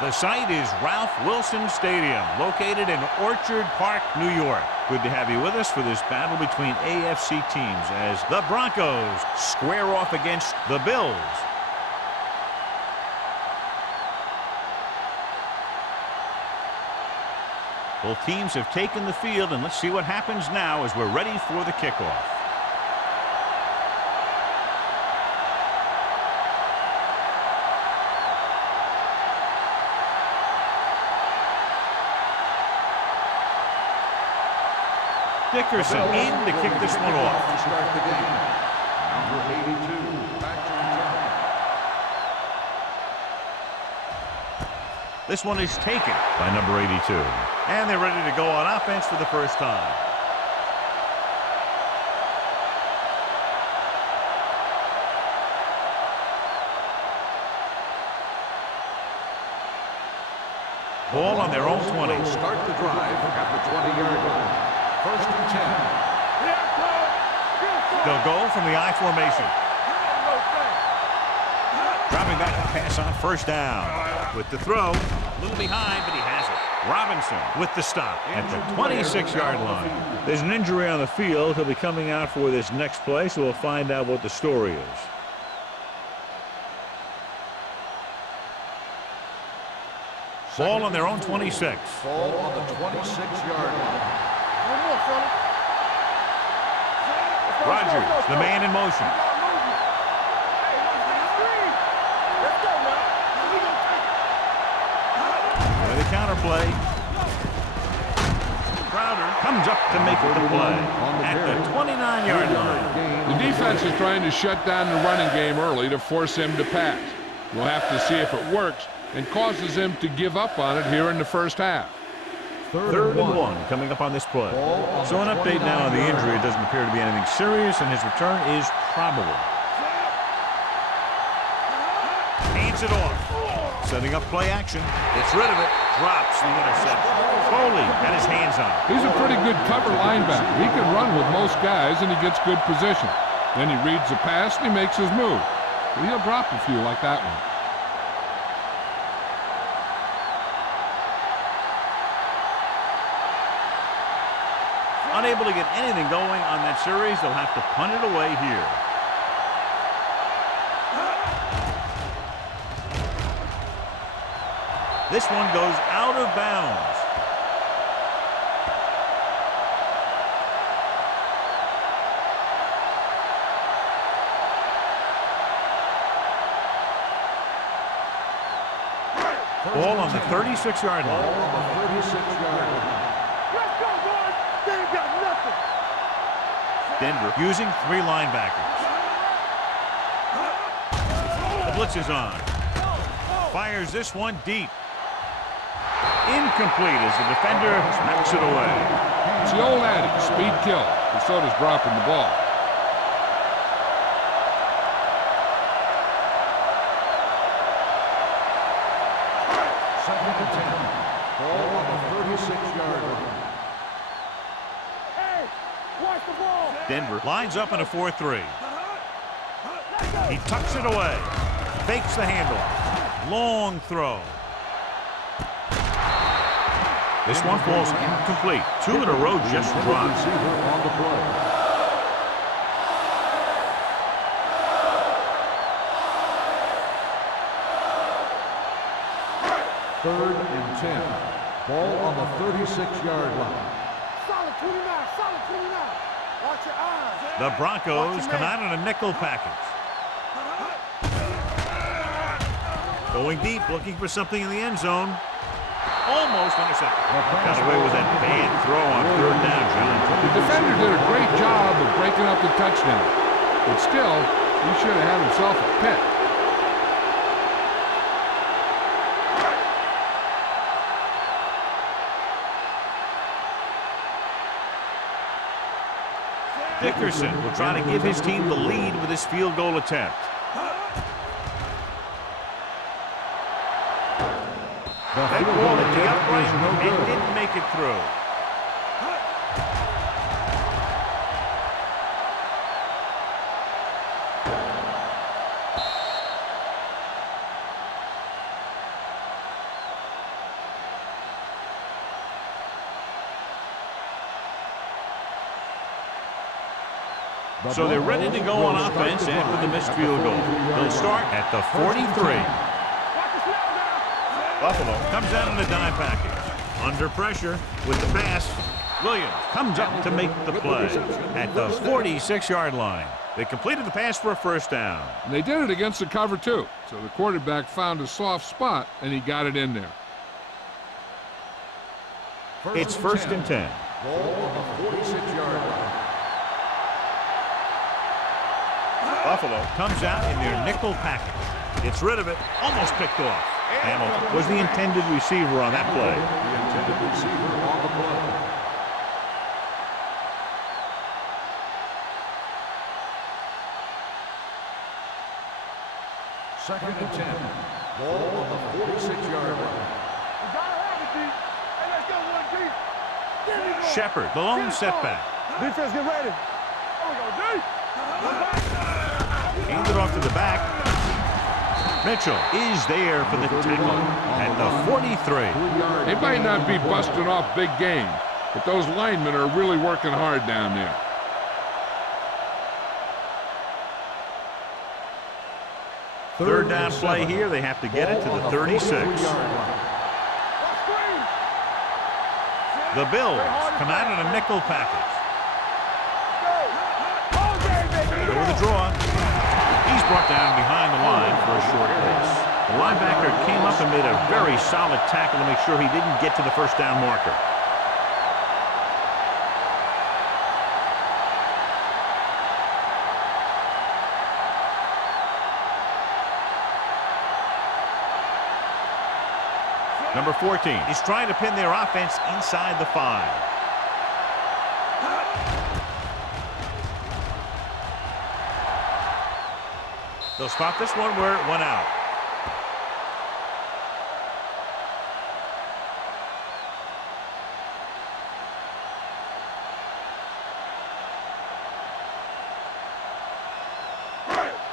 The site is Ralph Wilson Stadium, located in Orchard Park, New York. Good to have you with us for this battle between AFC teams as the Broncos square off against the Bills. Both teams have taken the field, and let's see what happens now as we're ready for the kickoff. Dickerson in to kick this one off. To start the game. Number 82, back to return. This one is taken by number 82. And they're ready to go on offense for the first time. Ball on their own 20. Start the drive at the 20-yard line. First and 10. They'll go from the I formation. Dropping back to pass on first down. With the throw, a little behind, but he has it. Robinson with the stop at the 26-yard line. There's an injury on the field. He'll be coming out for this next play, so we'll find out what the story is. Ball on their own 26. Ball on the 26-yard line. Rodgers, the man in motion. With the counterplay. Crowder comes up to make the play at the 29-yard line. The defense is trying to shut down the running game early to force him to pass. We'll have to see if it works and causes him to give up on it here in the first half. Third and one coming up on this play. So an update now on the injury. It doesn't appear to be anything serious, and his return is probable. Hands it off. Setting up play action. Gets rid of it. Drops the interception. Foley had his hands on it. He's a pretty good cover linebacker. He can run with most guys, and he gets good position. Then he reads the pass, and he makes his move. But he'll drop a few like that one. Unable to get anything going on that series, they'll have to punt it away here. This one goes out of bounds. Ball on the 36-yard line. Ball on the 36-yard line. Denver using three linebackers. The blitz is on. Fires this one deep. Incomplete as the defender smacks it away. It's the old adage, speed kill. Minnesota's dropping the ball. Second and 10. Ball on the 36-yard line. Denver lines up in a 4-3. He tucks it away. Fakes the handoff. Long throw. This one falls incomplete. Two in a row just dropped. On the play. Third and 10. Ball on the 36-yard line. Solid 29, solid 29. Watch your eyes. The Broncos come out in a nickel package. Going deep, looking for something in the end zone. Almost intercepted. Got away with that bad throw on third down, John. The defender did a great job of breaking up the touchdown. But still, he should have had himself a pick. Dickerson will try to give his team the lead with his field goal attempt. That ball at the upright and didn't make it through. So they're ready to go on offense after the missed field goal. They'll start at the 43. Buffalo comes out in a dime package. Under pressure with the pass. Williams comes up to make the play at the 46-yard line. They completed the pass for a first down. And they did it against the cover, too. So the quarterback found a soft spot, and he got it in there. It's first and 10. Ball on the 46-yard line. Buffalo comes out in their nickel package. Gets rid of it. Almost picked off. Hamilton was the intended receiver on that play. The intended receiver on the play. Second and 10. Ball on the 46-yard line. Shepard, the lone setback. Defense, get ready. Hand it off to the back. Mitchell is there for the tackle at the 43. They might not be busting off big game, but those linemen are really working hard down there. Third down play here. They have to get it to the 36. The Bills come out in a nickel package. Over the draw. He's brought down behind the line for a short pass. The linebacker came up and made a very solid tackle to make sure he didn't get to the first down marker. Number 14 is trying to pin their offense inside the 5. They'll spot this one where it went out.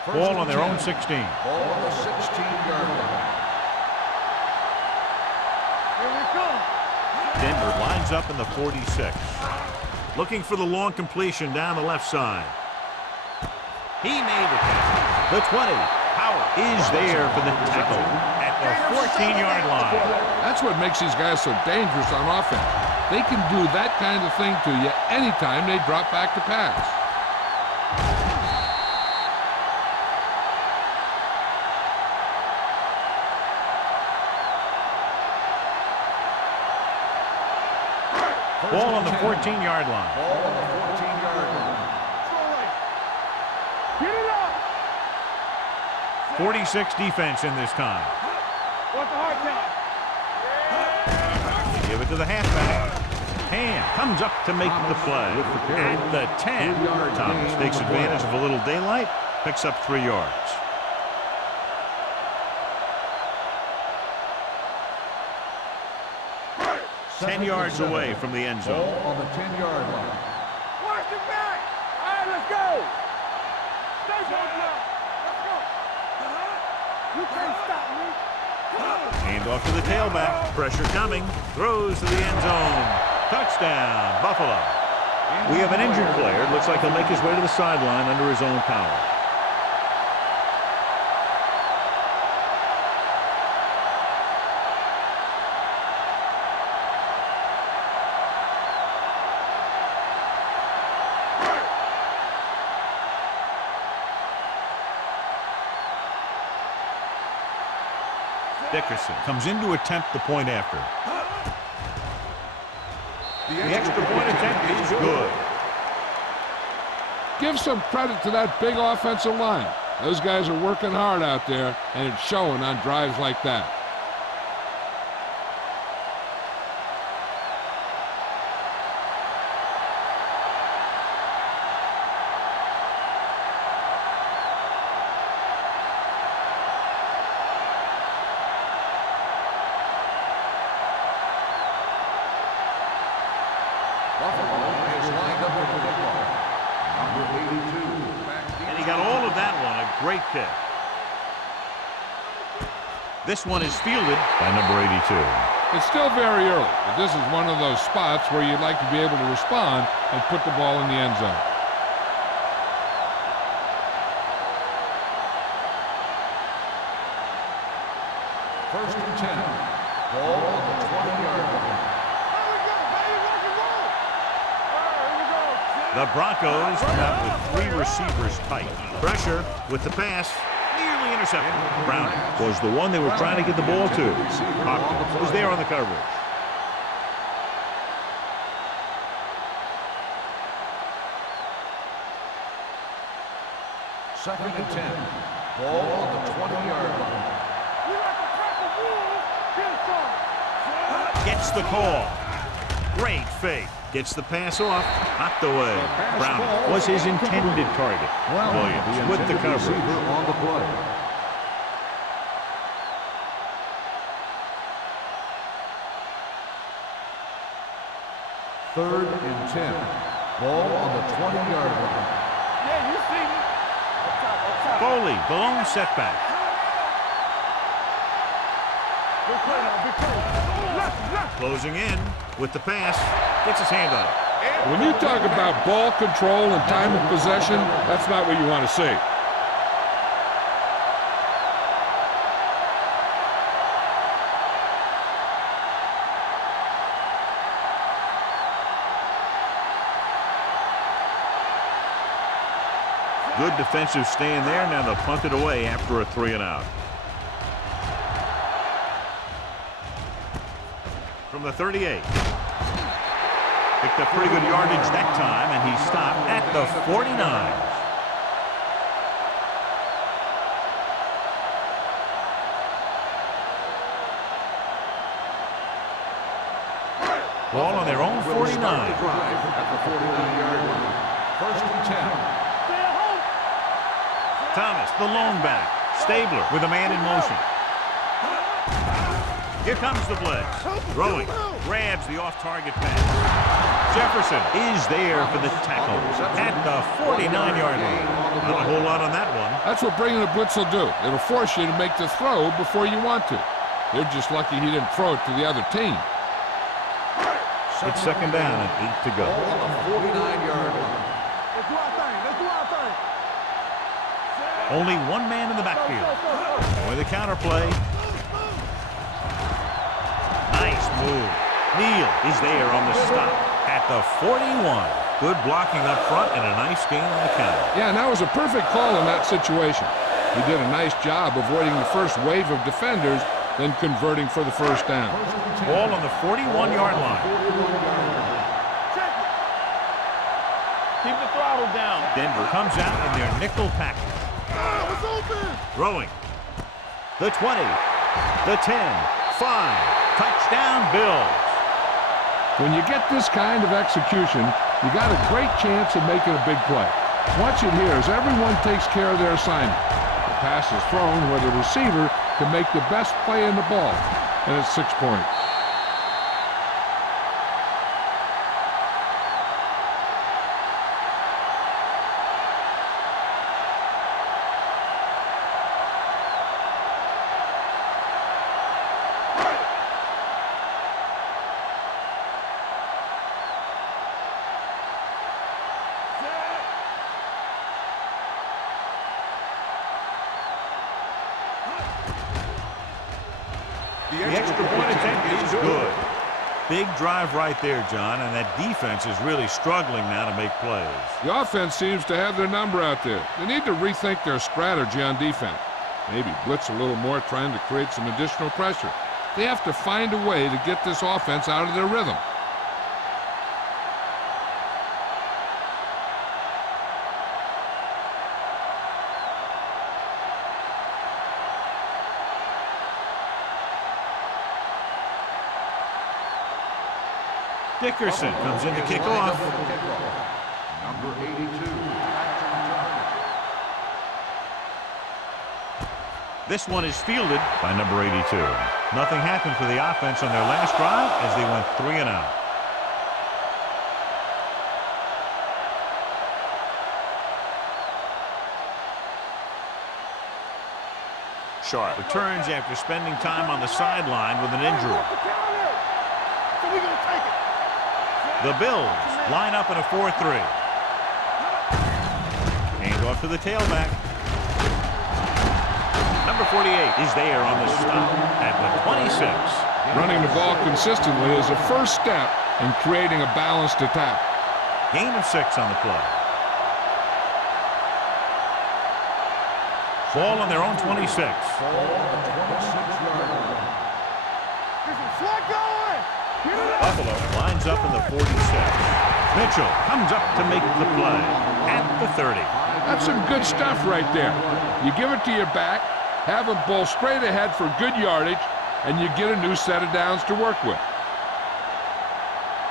Ball on their own 16. Ball on the 16-yard line. Denver lines up in the 46. Looking for the long completion down the left side. He made the catch. The 20. Howard is there for the tackle at the 14-yard line. That's what makes these guys so dangerous on offense. They can do that kind of thing to you anytime they drop back to pass. Ball on the 14-yard line. Ball on the 14-yard line. Get it up. 46 defense in this time. What's the hard count? Give it to the halfback. Ham comes up to make the play at the 10. Thomas takes advantage of a little daylight, picks up 3 yards. 10 yards away from the end zone. Ball on the 10-yard line. Watch it back. All right, let's go. Stay focused. Let's go. You can't stop me. Hand off to the tailback. Pressure coming. Throws to the end zone. Touchdown, Buffalo. We have an injured player. It looks like he'll make his way to the sideline under his own power. Dickerson comes in to attempt the point after. The extra point attempt is good. Give some credit to that big offensive line. Those guys are working hard out there, and it's showing on drives like that. Buffalo is lined up with the football. Number 82. And he got all of that one. A great kick. This one is fielded by number 82. It's still very early, but this is one of those spots where you'd like to be able to respond and put the ball in the end zone. First and 10. Ball on the 20-yard line. There we go, baby, rock and roll. All right, here we go. The Broncos come out with 3 receivers tight. Pressure with the pass. Nearly intercepted. Brown was the one they were trying to get the ball to. Hopkins was there on the coverage. Second and 10. Ball on the 20-yard line. We like a pack of wolves. Get it started. Gets the call. Great fake. Gets the pass off. Knocked away. Brown was his intended target. Williams with the coverage. On the play. Third and 10. Ball on the 20-yard line. Yeah, you see me. Up top, up top. Foley, the lone setback. Big play now, big play. Left, left. Closing in with the pass. Gets his hand on it. When you talk about ball control and time of possession, that's not what you want to see. Good defensive stand there. Now they'll punt it away after a 3-and-out. From the 38. Picked up pretty good yardage that time, and he stopped at the 49. Ball on their own 49. Drive at the 49-yard line. First and 10. Stay at home. Thomas, the lone back. Stabler with a man in motion. Here comes the blitz. Throwing. Grabs the off-target pass. Jefferson is there for the tackle at the 49-yard line. Not a whole lot on that one. That's what bringing the blitz will do. It'll force you to make the throw before you want to. They're just lucky he didn't throw it to the other team. It's second down and 8 to go. Ball on the 49-yard line. Let's do our thing. Let's do our thing. Only one man in the backfield. Or the counterplay. Nice move. Neal is there on the stop at the 41. Good blocking up front and a nice gain on the counter. Yeah, and that was a perfect call in that situation. He did a nice job avoiding the first wave of defenders, then converting for the first down. Ball on the 41-yard line. Check it. Keep the throttle down. Denver comes out in their nickel package. Ah, it's open. Throwing. The 20. The 10. 5. Touchdown, Bills. When you get this kind of execution, you got a great chance of making a big play. Watch it here as everyone takes care of their assignment. The pass is thrown where the receiver can make the best play in the ball, and it's 6 points. The extra point attempt is good. Big drive right there, John, and that defense is really struggling now to make plays. The offense seems to have their number out there. They need to rethink their strategy on defense. Maybe blitz a little more, trying to create some additional pressure. They have to find a way to get this offense out of their rhythm. Dickerson comes in to kick off. Number 82. This one is fielded by number 82. Nothing happened for the offense on their last drive as they went 3-and-out. Sharp returns after spending time on the sideline with an injury. So we're gonna take it. The Bills line up in a 4-3. Hand off to the tailback. Number 48 is there on the stop at the 26. Running the ball consistently is a first step in creating a balanced attack. Gain of 6 on the play. Ball on their own 26. Ball on the 26-yard line. Slug going! Get it up! Buffalo lines up in the 46. Mitchell comes up to make the play at the 30. That's some good stuff right there. You give it to your back, have him pull straight ahead for good yardage, and you get a new set of downs to work with.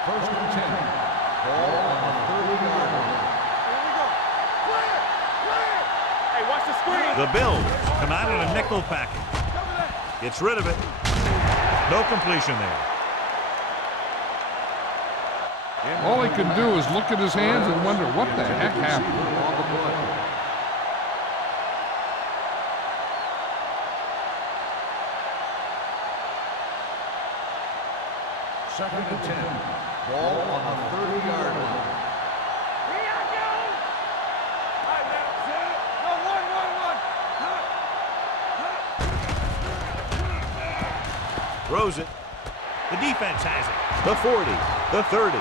First and 10. Ball on the 30-yard line. Here we go. Clear! Clear! Hey, watch the screen! The Bills come out in a nickel package. Gets rid of it. No completion there. All he can do is look at his hands and wonder what the heck happened. Second and 10. Ball on the 30-yard line. Here I go! All right, man. Set it. No, one. Throws it. The defense has it. The 40, the 30,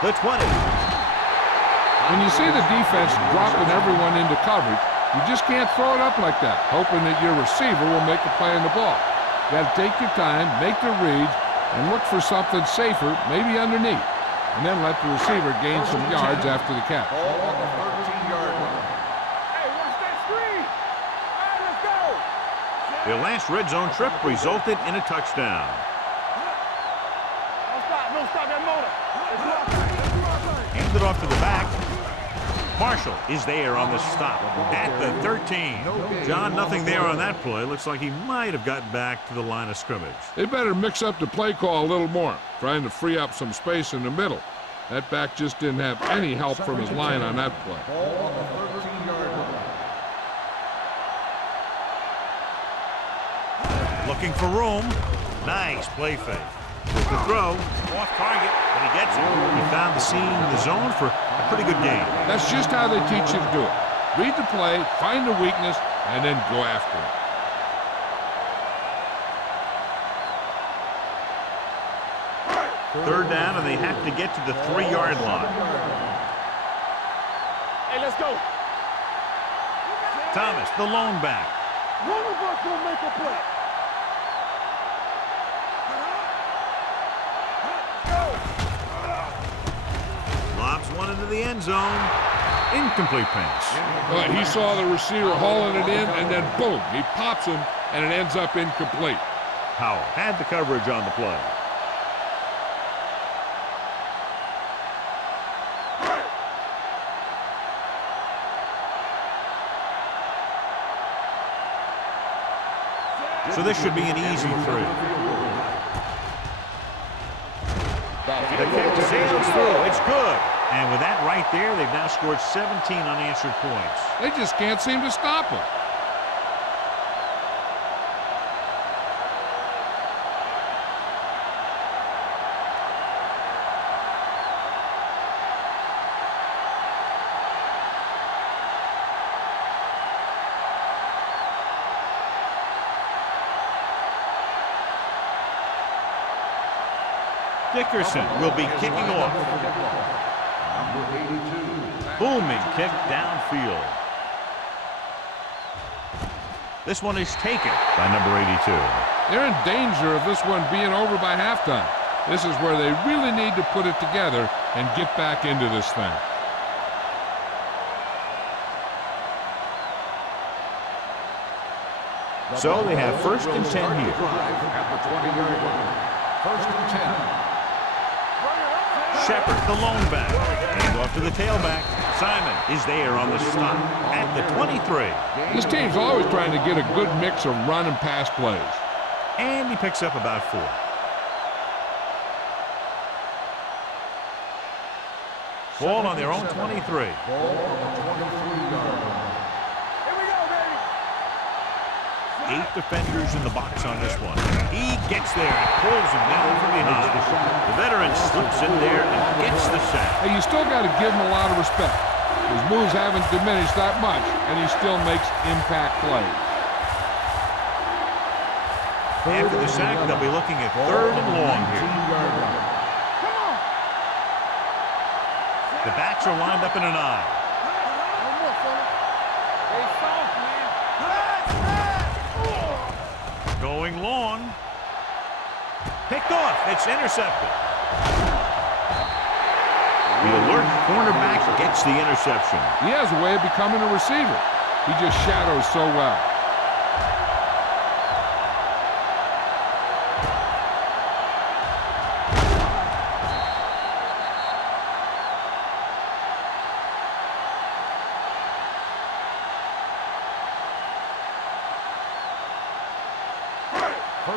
the 20. When you see the defense dropping everyone into coverage, you just can't throw it up like that, hoping that your receiver will make a play on the ball. You got to take your time, make the reads, and look for something safer, maybe underneath, and then let the receiver gain some yards after the catch. Ball on the 13-yard line. Hey, watch that screen! All right, let's go! Their last red zone trip resulted in a touchdown. Don't stop that motor. Let's do our thing. Let's do our thing. Handed off to the back. Marshall is there on the stop at the 13. John, nothing there on that play. Looks like he might have gotten back to the line of scrimmage. They better mix up the play call a little more, trying to free up some space in the middle. That back just didn't have any help from his line on that play. Ball on the 13-yard line. Looking for room. Nice play fake. With the throw, off target, but he gets it. He found the seam in the zone for a pretty good game. That's just how they teach you to do it. Read the play, find the weakness, and then go after it. Third down, and they have to get to the 3-yard line. Hey, let's go. Thomas, the lone back. One of us will make a play. Lobs one into the end zone. Incomplete pass. He saw the receiver hauling it in, and then boom, he pops him, and it ends up incomplete. Howell had the coverage on the play. So this should be an easy 3. The kick sails through. It's good. And with that right there, they've now scored 17 unanswered points. They just can't seem to stop him. Dickerson will be kicking off. Booming kick downfield. This one is taken by number 82. They're in danger of this one being over by halftime. This is where they really need to put it together and get back into this thing. So they have first and 10 here. At the 20-yard line. First and 10. Shepard, the lone back. Hand off to the tailback. Simon is there on the stop at the 23. This team's always trying to get a good mix of run and pass plays. And he picks up about 4. Ball on their own 23. Ball on the 23-yard line. 8 defenders in the box on this one. He gets there and pulls him down from behind. The veteran slips in there and gets the sack. Hey, you still got to give him a lot of respect. His moves haven't diminished that much, and he still makes impact plays. After the sack, they'll be looking at 3rd and long here. Come on. The backs are lined up in an I. No more, fella. Hey, soft, man. Going long. Picked off. It's intercepted. The alert cornerback gets the interception. He has a way of becoming a receiver. He just shadows so well.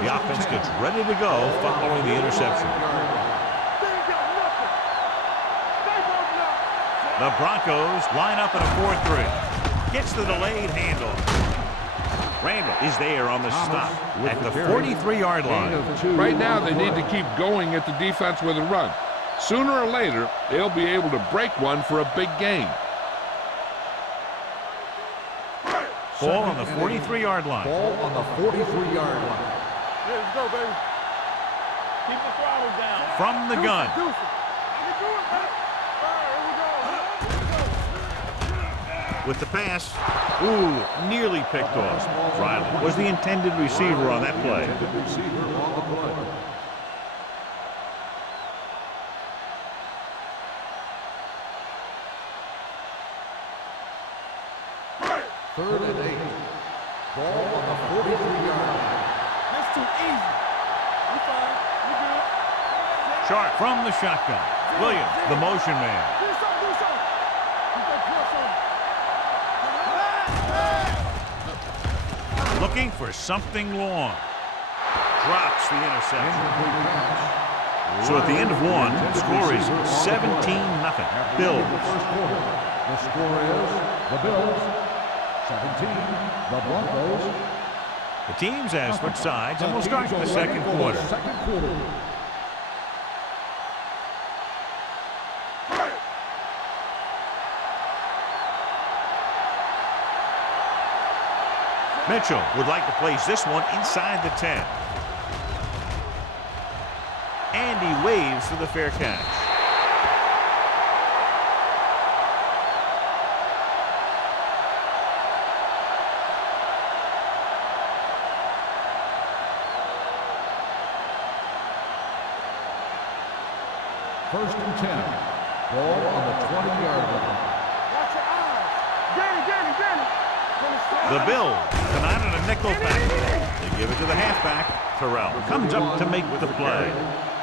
The offense gets ready to go following the interception. The Broncos line up in a 4-3. Gets the delayed handoff. Randall is there on the stop at the 43-yard line. Right now, they need to keep going at the defense with a run. Sooner or later, they'll be able to break one for a big gain. Ball on the 43-yard line. Ball on the 43-yard line. Yeah, let's go, baby. Keep the throttle down. From the gun. I can do it, man. With the pass. Ooh, nearly picked off. Riley was the intended receiver on that play. Receiver on the play. Third and 8. Ball on the 43-yard line. That's too easy. You fine. You good. Sharp from the shotgun. Williams, the motion man. Do something, do something. Keep that press on. Looking for something long. Drops the interception. So at the end of one, the score is 17-0. Bills. The score is the Bills 17, the Broncos. The teams have switched sides, and we'll start the second quarter. Second quarter. Mitchell would like to place this one inside the 10. And he waves for the fair catch. First and 10. Ball on the 20-yard line. Watch your eyes. Get it. The Bills come out in a nickel package. They give it to the halfback. Terrell comes up to make the play.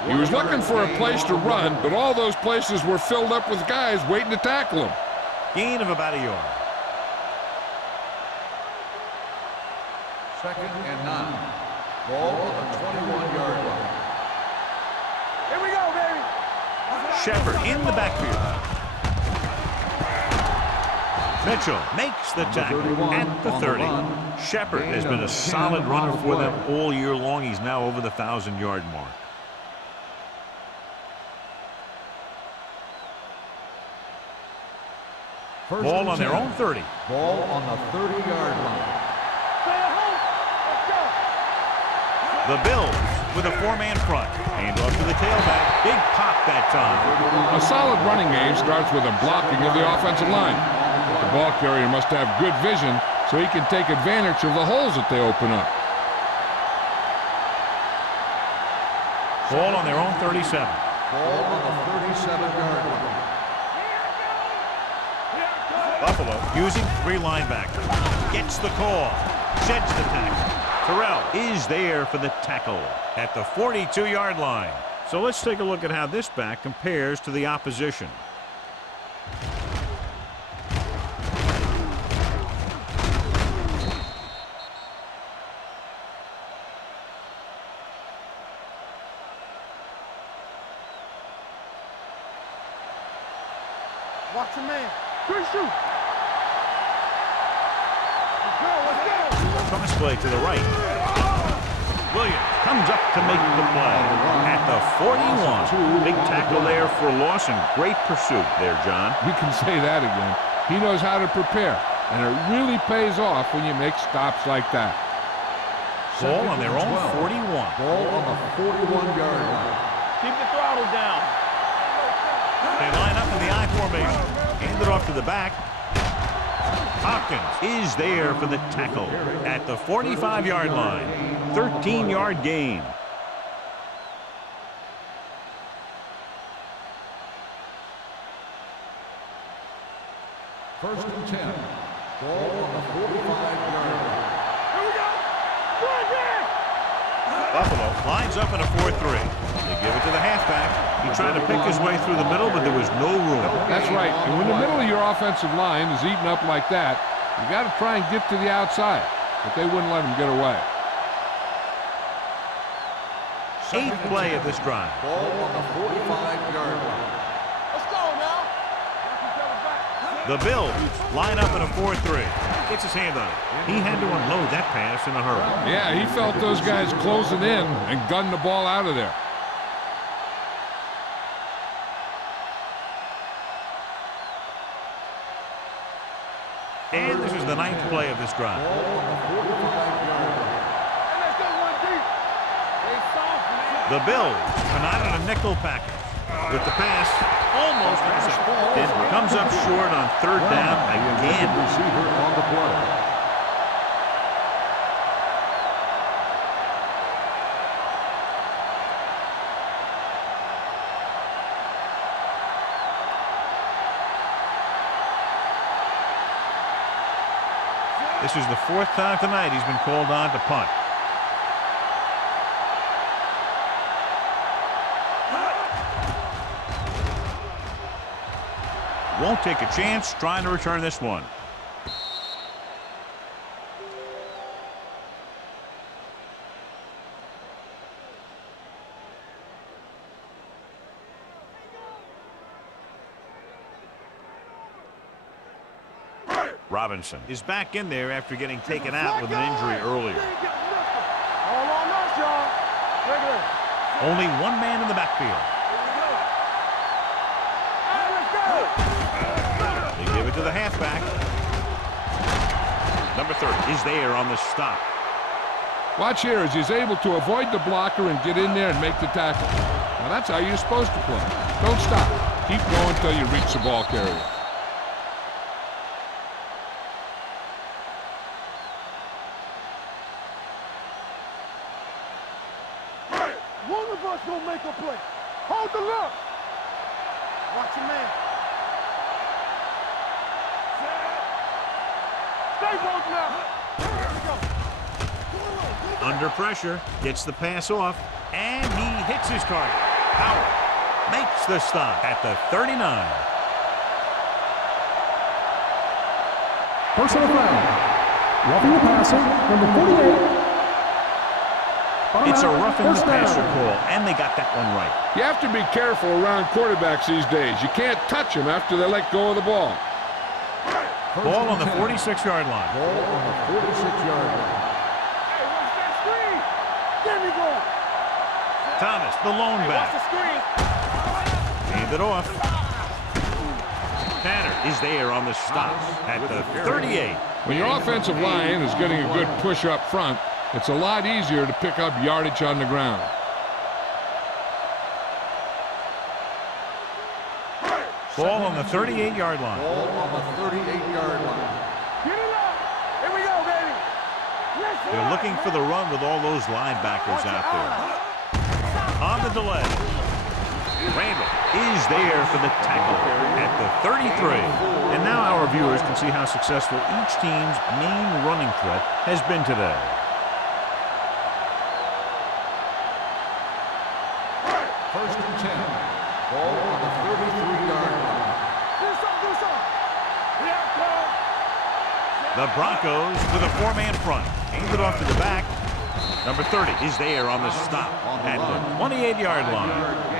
He was looking for a place to run, but all those places were filled up with guys waiting to tackle him. Gain of about a yard. Second and 9. Ball on the 21-yard line. Here we go, baby. Shepard in the backfield. Mitchell makes the tackle at the 30. Shepard has been a solid runner for them all year long. He's now over the 1,000-yard mark. Ball on their own 30. Ball on the 30-yard line. The Bills with a 4-man front. Hand off to the tailback. Big pop that time. A solid running game starts with a blocking of the offensive line. The ball carrier must have good vision so he can take advantage of the holes that they open up. Ball on their own 37. Ball on the 37-yard line. Buffalo using 3 linebackers. Gets the call. Sheds the tackle. Terrell is there for the tackle at the 42-yard line. So let's take a look at how this back compares to the opposition. Watch your man. Good shoot. Let's go. Cross play to the right. Williams comes up to make the play at the 41. Big tackle there for loss and great pursuit there, John. We can say that again. He knows how to prepare, and it really pays off when you make stops like that. Ball on their own 41. Ball on the 41-yard line. Keep the throttle down. They line up in the I formation. Hand it off to the back. Hopkins is there for the tackle at the 45-yard line. 13-yard gain. First and 10. Ball on the 45-yard line. Here we go. Go again. Buffalo lines up in a 4-3. They give it to the halfback. He tried to pick his way through the middle, but there was no room. That's right. And when the middle of your offensive line is eaten up like that, you got to try and get to the outside. But they wouldn't let him get away. 8th play of this drive. Ball on the 45-yard line. Let's go now. The Bills line up in a 4-3. Gets his hand on it. He had to unload that pass in a hurry. Yeah, he felt those guys closing in and gunned the ball out of there. And this is the 9th play of this drive. Ball on the 45-yard line. Hey, let's go one deep. They soft, man. The Bills come out in a nickel package. With the pass, almost intercepted. Then comes up short on 3rd down again. Receiver on the play. This is the 4th time tonight he's been called on to punt. Won't take a chance trying to return this one. Robinson is back in there after getting taken out with an injury earlier. All on us, y'all. Regular. Only one man in the backfield. They give it to the halfback. Number 30 is there on the stop. Watch here as he's able to avoid the blocker and get in there and make the tackle. Now that's how you're supposed to play. Don't stop. Keep going until you reach the ball carrier. One of us gonna make a play. Hold the look. Watch your man. Stay close now. Here we go. Under pressure, gets the pass off, and he hits his target. Howard makes the stop at the 39. Personal foul. Roughing the passer, number 48. It's a roughing the passer call, and they got that one right. You have to be careful around quarterbacks these days. You can't touch them after they let go of the ball. Ball on the 46-yard line. Ball on the 46-yard line. Hey, watch that screen. Get me going. Thomas, the lone Watch back. the screen. Hand it off. Tanner is there on the stop at the 38. When your offensive line is getting a good push up front, it's a lot easier to pick up yardage on the ground. Ball on the 38-yard line. Ball on the 38-yard line. Get it up. Here we go, baby. Let's They're ride, looking man. for the run with all those linebackers out there. On the delay. Randall is there for the tackle at the 33. And now our viewers can see how successful each team's main running threat has been today. First and 10. Ball on the 33-yard line. Do something. Yeah, Paul. The Broncos with a 4-man front. Aimed it off to the back. Number 30 is there on the stop at the 28-yard line.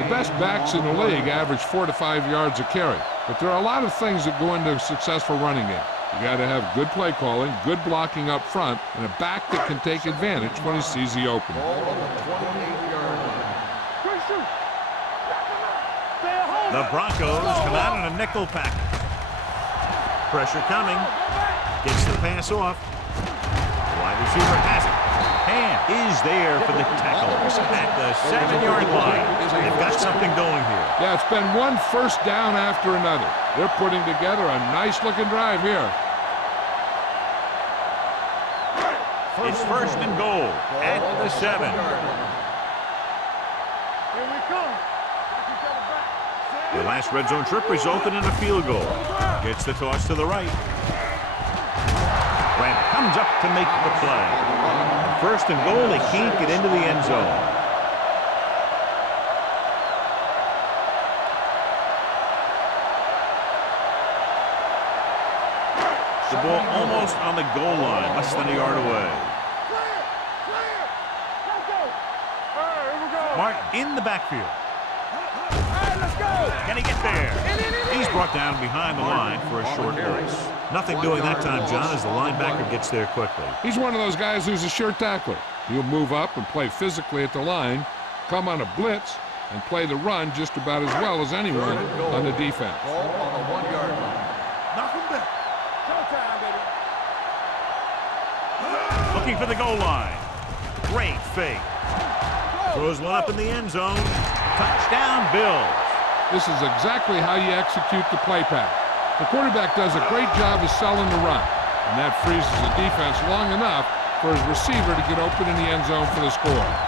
The best backs in the league average 4 to 5 yards a carry. But there are a lot of things that go into a successful running game. You got to have good play calling, good blocking up front, and a back that can take advantage when he sees the opening. Ball on the 28-yard line. Good shoot. Stay at home. The Broncos come out in a nickel package. Pressure coming. Gets the pass off. Wide receiver has it. hand is there for the tackle at the 7-yard line. They've got something going here. Yeah, it's been one first down after another. They're putting together a nice-looking drive here. It's first and goal at the 7. Here we come. Knock each other back. The last red zone trip resulted in a field goal. Gets the toss to the right. Grant comes up to make the play. First and goal, they can't get into the end zone. The ball almost on the goal line, less than a yard away. Clear! Clear! Let's go! All right, here we go. Mark in the backfield. All right, let's go! Can he get there? He's brought down behind the line for a short loss. Nothing doing that time, John, as the linebacker gets there quickly. He's one of those guys who's a sure tackler. He'll move up and play physically at the line, come on a blitz, and play the run just about as well as anyone on the defense. Ball on the 1-yard line. Knock him back. Showtime, baby. Looking for the goal line. Great fake. Throws one up in the end zone. Touchdown, Bills. This is exactly how you execute the play pass. The quarterback does a great job of selling the run, and that freezes the defense long enough for his receiver to get open in the end zone for the score.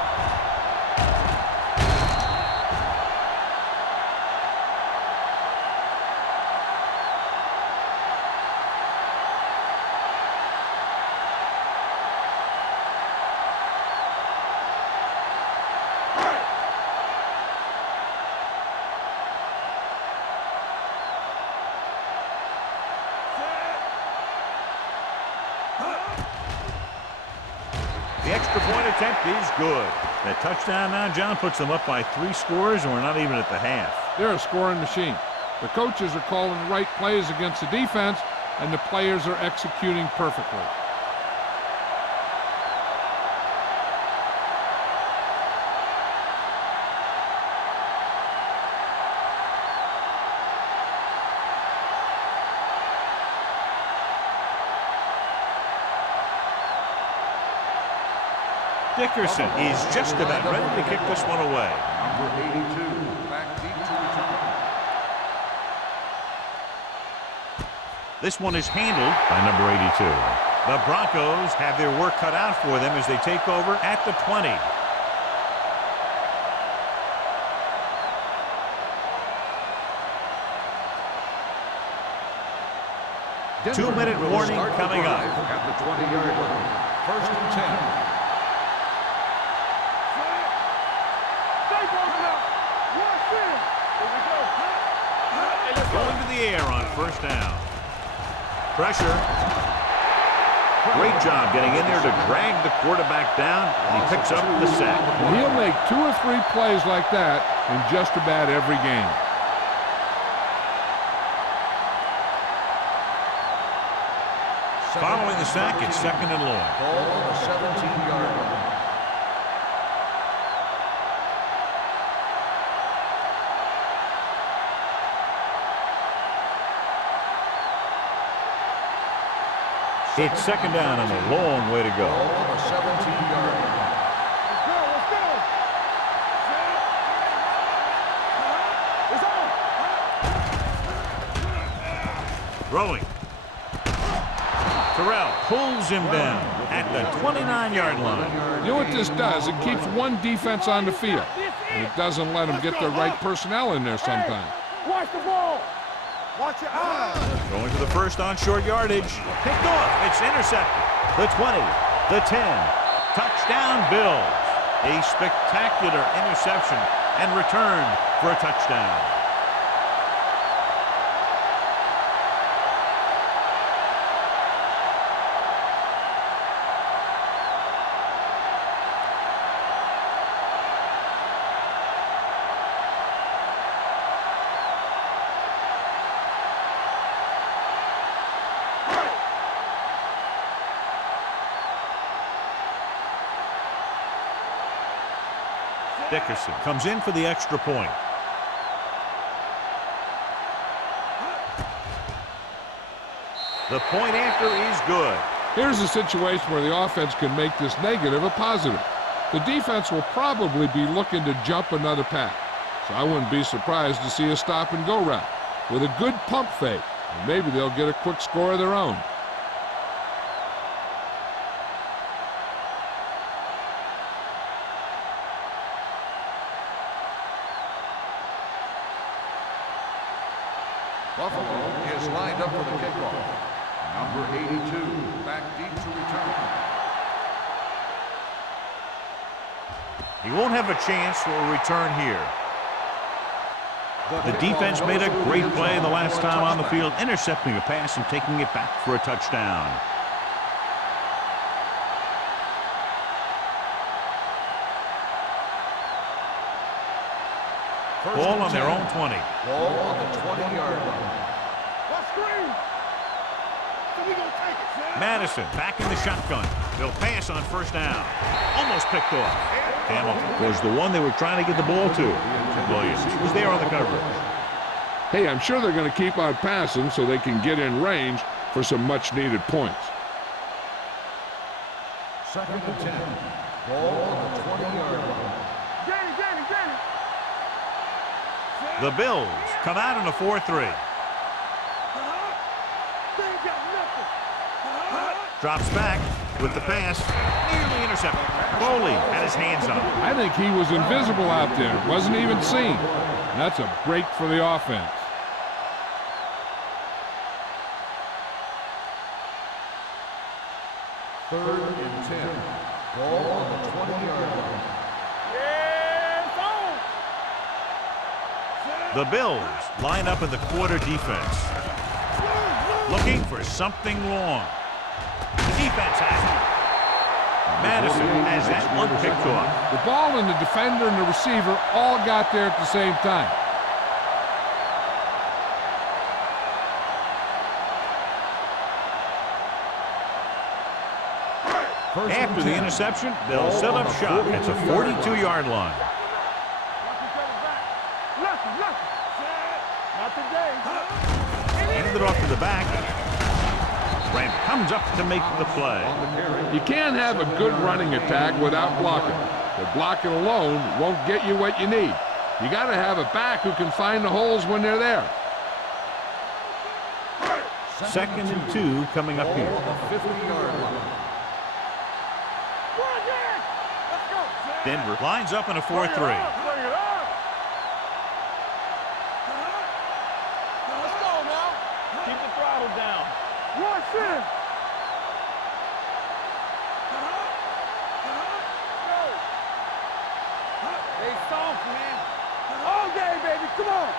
The extra point attempt is good. That touchdown now, John, puts them up by 3 scores, and we're not even at the half. They're a scoring machine. The coaches are calling the right plays against the defense, and the players are executing perfectly. Dickerson is just about ready to kick this one away. Number 82, back deep to return. This one is handled by number 82. The Broncos have their work cut out for them as they take over at the 20. Denver 2-minute will warning start the coming up. drive at the 20-yard line. First and 10. Stay broken up. Watch this. Here we go. Hey, let's go. Going to the air on first down. Pressure. Great job getting in there to drag the quarterback down, and he picks up the sack. And he'll make 2 or 3 plays like that in just about every game. Following the sack, it's second and long. Ball on the 17-yard line. It's second down and a long way to go. Ball on the 17-yard line. Let's go. Let's go. It's on. Throwing. Terrell pulls him down at the 29-yard line. You know what this does? It keeps one defense on the field, and it doesn't let them get the right personnel in there sometimes. Watch the ball. Watch your eyes. Going to the first on short yardage. Picked off. It's intercepted. The 20, the 10. Touchdown, Bills. A spectacular interception and return for a touchdown. Dickerson comes in for the extra point. The point after is good. Here's a situation where the offense can make this negative a positive. The defense will probably be looking to jump another pass, so I wouldn't be surprised to see a stop-and-go route with a good pump fake, and maybe they'll get a quick score of their own. Buffalo is lined up for the kickoff. Number 82, back deep to return. He won't have a chance for a return here. The defense made a great play the last time on the field, intercepting a pass and taking it back for a touchdown. Ball on their own 20. Ball on the 20-yard line. What screen? So we gonna take it, son. Madison back in the shotgun. They'll pass on first down. Almost picked off. Hamilton was the one they were trying to get the ball to. Williams was there on the coverage. Hey, I'm sure they're going to keep on passing so they can get in range for some much-needed points. 2nd and 10. Ball on the 20-yard line. Danny. The Bills come out in a 4-3. They ain't got nothing. Drops back with the pass. Nearly intercepted. Foley had his hands up. I think he was invisible out there. Wasn't even seen. And that's a break for the offense. Third and 10. Ball on the 20-yard line. Yeah, it's on. The Bills line up in the quarter defense, looking for something long. The defense has it. Madison has that one picked off. The ball and the defender and the receiver all got there at the same time. After the interception, they'll set up shop. It's a 42-yard line. Not today. Handed it off to the back. Brent comes up to make the play. You can't have a good running attack without blocking. But blocking alone won't get you what you need. You got to have a back who can find the holes when they're there. 2nd and 2 coming up here. On the 50-yard line. Denver lines up in a 4-3. Bring it up. Let's go now. Keep the throttle down. Watch in. Stay soft, man. All day, baby. Come on.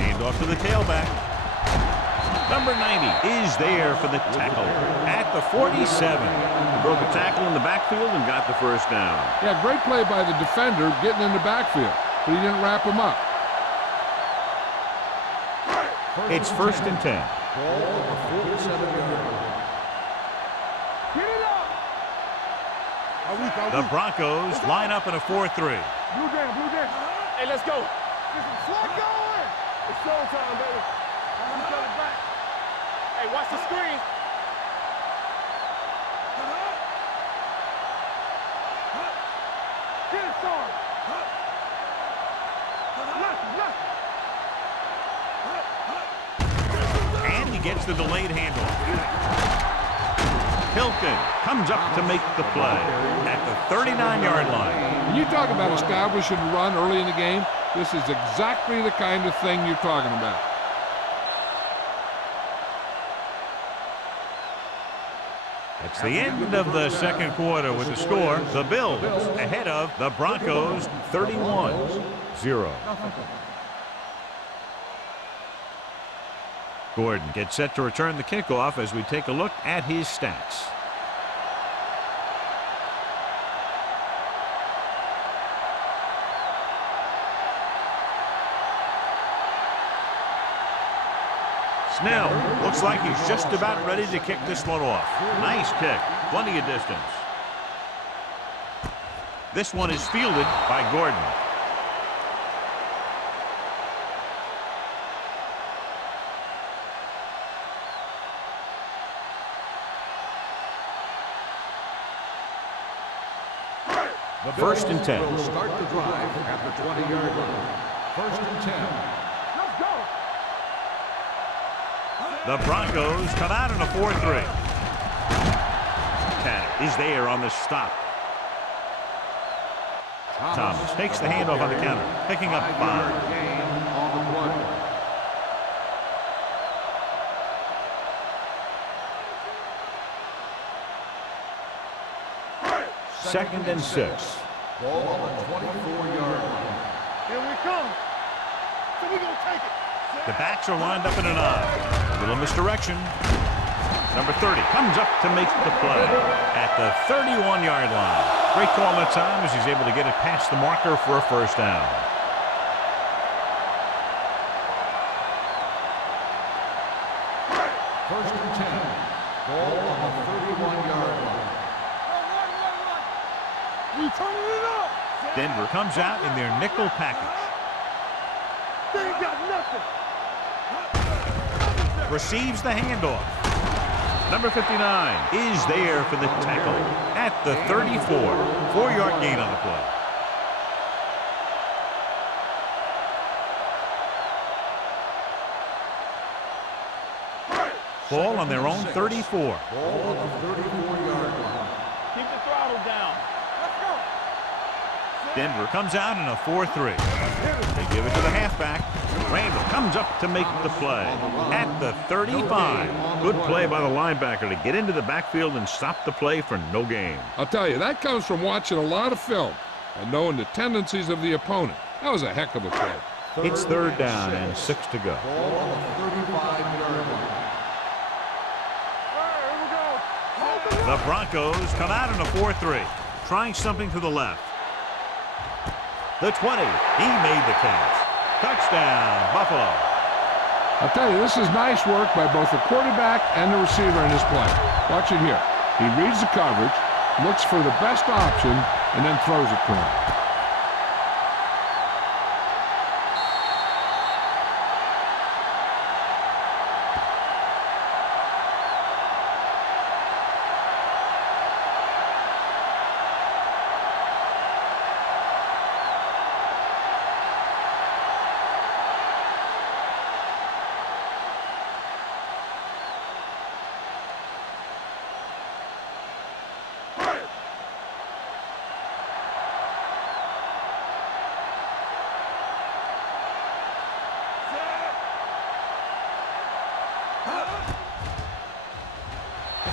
Hand off to the tailback. Number 90 is there for the tackle at the 47. He broke a tackle in the backfield and got the first down. Yeah, great play by the defender getting in the backfield, but he didn't wrap him up. It's 1st and 10. Ball on the 47-yard line. Get it up. The Broncos line up in a 4-3. Blue jam. Hey, let's go. This is what going. It's showtime, baby. We got it back. Hey, watch the screen. Get it, son. And he gets the delayed handoff. Hilton comes up to make the play at the 39-yard line. When you talk about establishing a run early in the game, this is exactly the kind of thing you're talking about. It's the end of the second quarter with the score. The Bills ahead of the Broncos 31-0. Gordon gets set to return the kickoff as we take a look at his stats. Snell looks like he's just about ready to kick this one off. Nice kick, plenty of distance. This one is fielded by Gordon. The First and 10. will start the drive at the 20-yard line. First and 10. Let's go. The Broncos come out in a 4-3. Tanner is there on the stop. Thomas takes the handoff on the counter, picking up 5. Gain on the play. Second and 6. Ball on the 24-yard line. Here we come. So we gonna take it. The backs are lined up in an I. A little misdirection. Number 30 comes up to make the play at the 31-yard line. Great call that time as he's able to get it past the marker for a first down. First and 10. Ball on the 31-yard line. We turning it up. Denver comes out in their nickel package. They ain't got nothing. Receives the handoff. Number 59 is there for the tackle at the 34. 4-yard gain on the play. Ball on their own 34. Ball on the 34-yard line. Keep the throttle down. Let's go. Denver comes out in a 4-3. They give it to the halfback. Randall comes up to make the play at the 35. Good play by the linebacker to get into the backfield and stop the play for no gain. I'll tell you, that comes from watching a lot of film and knowing the tendencies of the opponent. That was a heck of a play. It's third down and 6 to go. Ball on the 35-yard line. Here we go. Hold the The Broncos come out in a 4-3, trying something to the left. The 20, he made the catch. Touchdown, Buffalo. I'll tell you, this is nice work by both the quarterback and the receiver in this play. Watch it here. He reads the coverage, looks for the best option, and then throws it to him.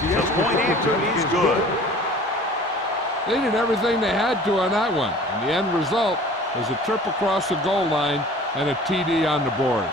The point after is good. They did everything they had to on that one, and the end result was a trip across the goal line and a TD on the board.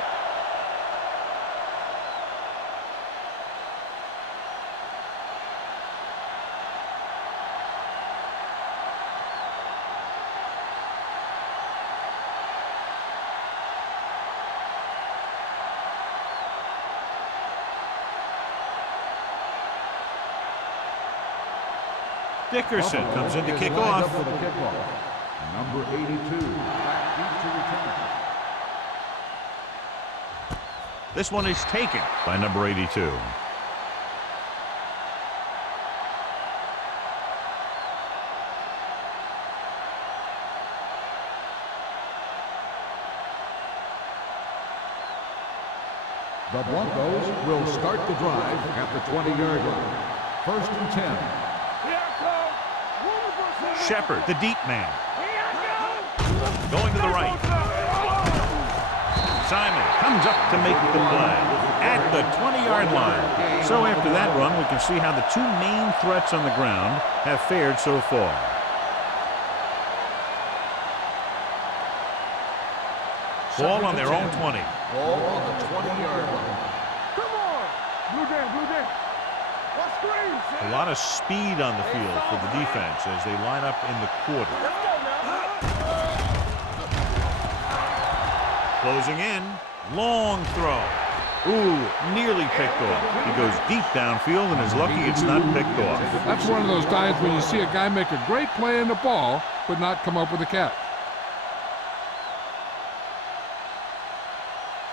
Dickerson comes in to Is kick lined off. up for the kickoff. Number 82, back deep to return. This one is taken by number 82. The Broncos will start the drive at the 20-yard line. First and 10. Here I come. Shepard, the deep man, Here I go. going to the right. Simon comes up to make the play at the 20-yard line. So after that run, we can see how the two main threats on the ground have fared so far. Ball on their own 20. Ball on the 20-yard line. Come on. Blue down, blue down. What screens? A lot of speed on the field for the defense as they line up in the quarter. Let's go now. Closing in, long throw. Ooh, nearly picked off. He goes deep downfield and is lucky it's not picked off. That's one of those times when you see a guy make a great play in the ball, but not come up with a catch.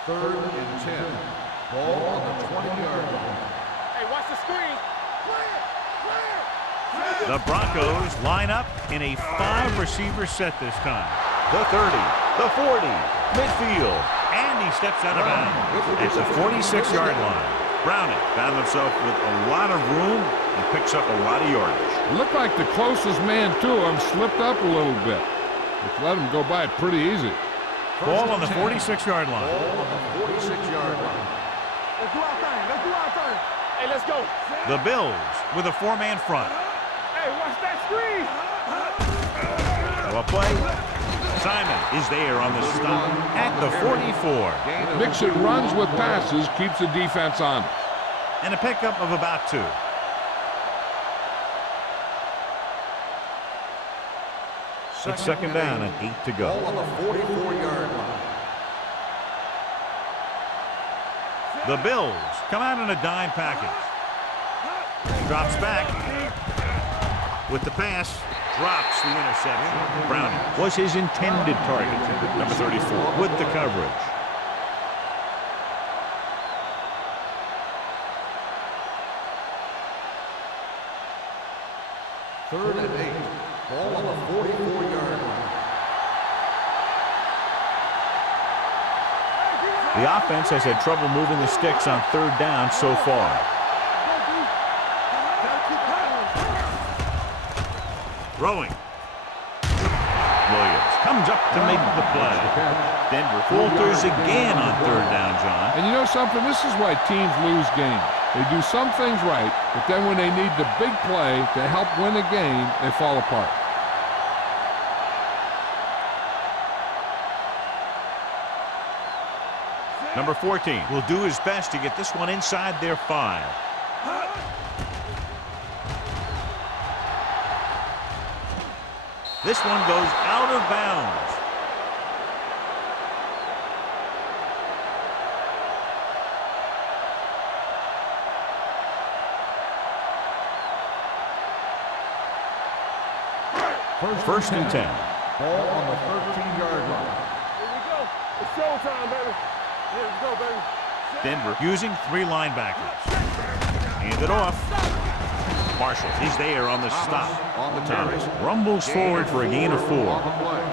Third and 10. Ball on the 20-yard line. Hey, watch the screen. Play it. Play it. The Broncos line up in a 5-receiver set this time. The 30, the 40, midfield, and he steps out of bounds at the 46-yard line. Browning found himself with a lot of room and picks up a lot of yardage. It looked like the closest man to him slipped up a little bit, which let him go by it pretty easy. Ball on the 46-yard line. Ball on the 46-yard line. Let's do our thing. Let's do our thing. Hey, let's go. The Bills with a 4-man front. Hey, watch that screen. A play. Simon is there on the stop at the 44. Mixing runs with passes keeps the defense on. And a pickup of about 2. It's second down and 8 to go. Ball on the 44-yard line. The Bills come out in a dime package. Drops back with the pass. Drops the interception. Browning was his intended target. Number 34 with the coverage. Third and 8. Ball on the 44-yard line. The offense has had trouble moving the sticks on third down so far. Throwing. Williams comes up to make the play. Denver falters again on third down, John. And you know something? This is why teams lose games. They do some things right, but then when they need the big play to help win a game, they fall apart. Number 14 will do his best to get this one inside their 5. This one goes out of bounds. First and 10. Ball on the 13-yard line. Here we go. It's showtime, baby. Here we go, baby. Denver using 3 linebackers. Hand it off. Marshall, he's there on the stop. On the Thomas carry. rumbles forward for a gain of 4. On the play.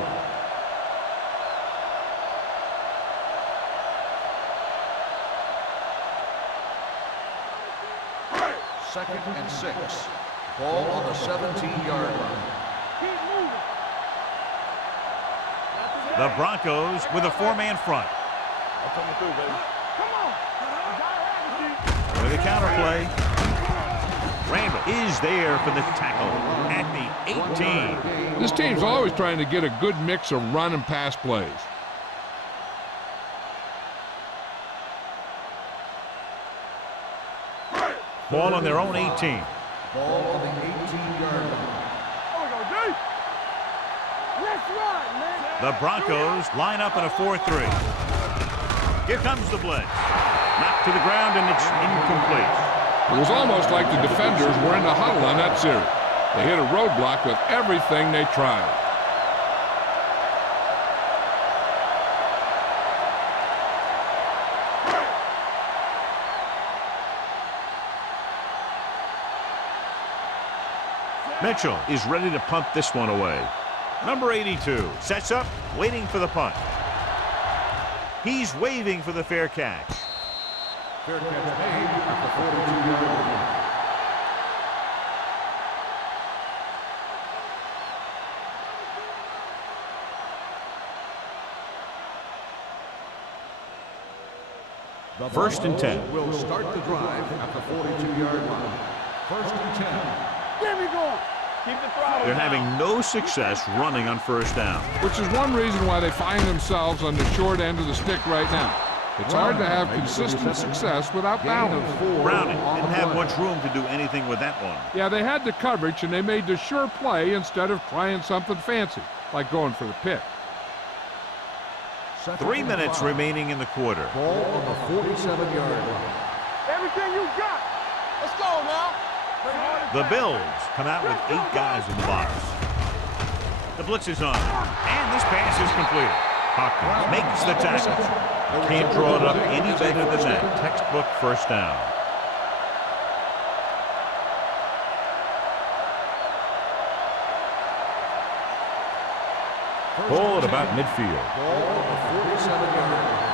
Second and 6. Ball on the 17-yard line. Keep moving. The Broncos with a 4-man front. I'm coming through, baby. Come on. With a counter play. Randall is there for the tackle at the 18. This team's always trying to get a good mix of run and pass plays. Ball on their own 18. Ball on the 18-yard line. There we go, D. Let's run, man. The Broncos line up in a 4-3. Here comes the blitz. Knocked to the ground, and it's incomplete. It was almost like the defenders were in the huddle on that series. They hit a roadblock with everything they tried. Mitchell is ready to punt this one away. Number 82 sets up, waiting for the punt. He's waving for the fair catch. Fair catch made at the 42-yard line. First and 10. Will start the drive at the 42-yard line. First and 10. Get me going. Keep the throttle. They're having no success running on first down. Which is one reason why they find themselves on the short end of the stick right now. It's hard to have consistent success without balance. Browning didn't have much room to do anything with that one. Yeah, they had the coverage, and they made the sure play instead of trying something fancy, like going for the pick. 3 minutes remaining in the quarter. Ball on the 47-yard line. Everything you got. Let's go now. The Bills come out with 8 guys in the box. The blitz is on, and this pass is completed. Hopkins makes the tackle. Can't draw it up any better than that. Textbook first down. Ball at about midfield. Ball on the 47-yard line.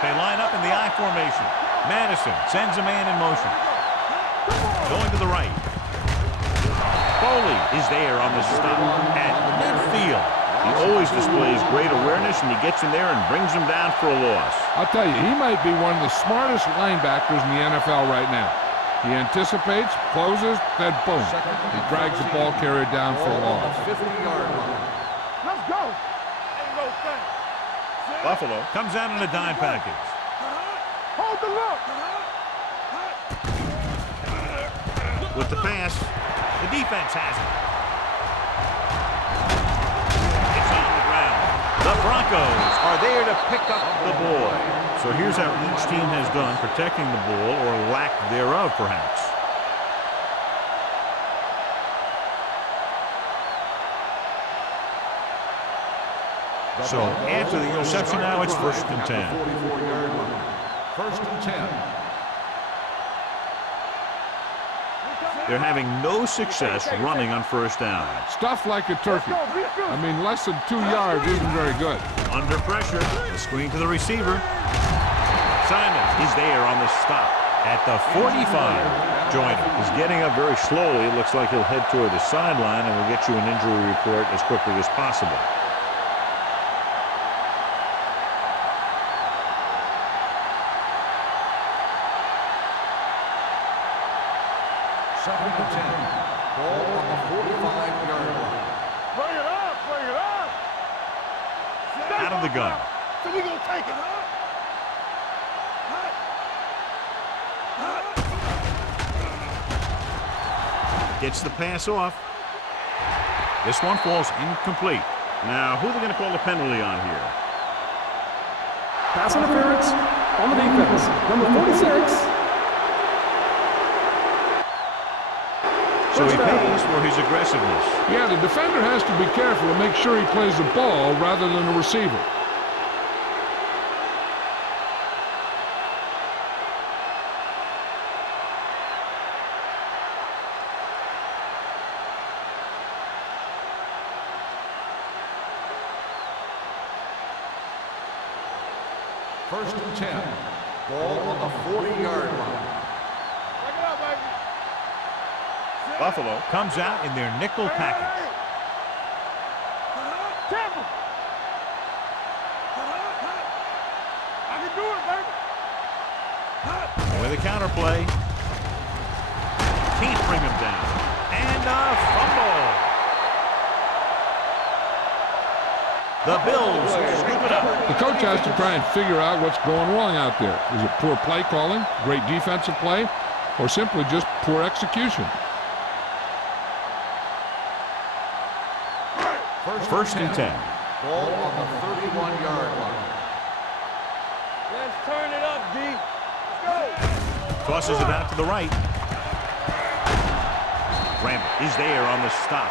They line up in the I formation. Madison sends a man in motion. Going to the right. Foley is there on the stop at midfield. He always displays great awareness, and he gets in there and brings him down for a loss. I'll tell you, he might be one of the smartest linebackers in the NFL right now. He anticipates, closes, then boom. He drags the ball carrier down for a loss. 50-yard line. Let's go. Ain't no thing. Buffalo comes out in a dime package. Hold the look. With the pass, the defense has it. It's on the ground. The Broncos are there to pick up the ball. So here's how each team has done protecting the ball, or lack thereof, perhaps. So after the interception, now it's 1st and 10. 44-yard line. 1st and 10. They're having no success running on 1st down. Stuff like a turkey. I mean, less than 2 yards isn't very good. Under pressure, the screen to the receiver. Simon is there on the stop at the 45. Joyner is getting up very slowly. It looks like he'll head toward the sideline, and we'll get you an injury report as quickly as possible. Second and 10. Ball on the 45-yard line. Bring it up. Bring it up. Out of the gun. So we gonna take it, huh? Gets the pass off. This one falls incomplete. Now, who are they going to call the penalty on here? Pass interference on the defense. Number 46. So he pays for his aggressiveness. Yeah, the defender has to be careful to make sure he plays the ball rather than the receiver. First and 10. Ball on the 40-yard line. Break it up, baby. Buffalo comes out in their nickel package. Temple. I can do it, baby. With a counterplay. Can't bring him down. And a fumble. The Bills scoop it up. The coach has to try and figure out what's going wrong out there. Is it poor play calling, great defensive play, or simply just poor execution? First and 10. Ball on the 31-yard line. Let's turn it up, D. Let's go. Tosses it out to the right. Rambert is there on the stop.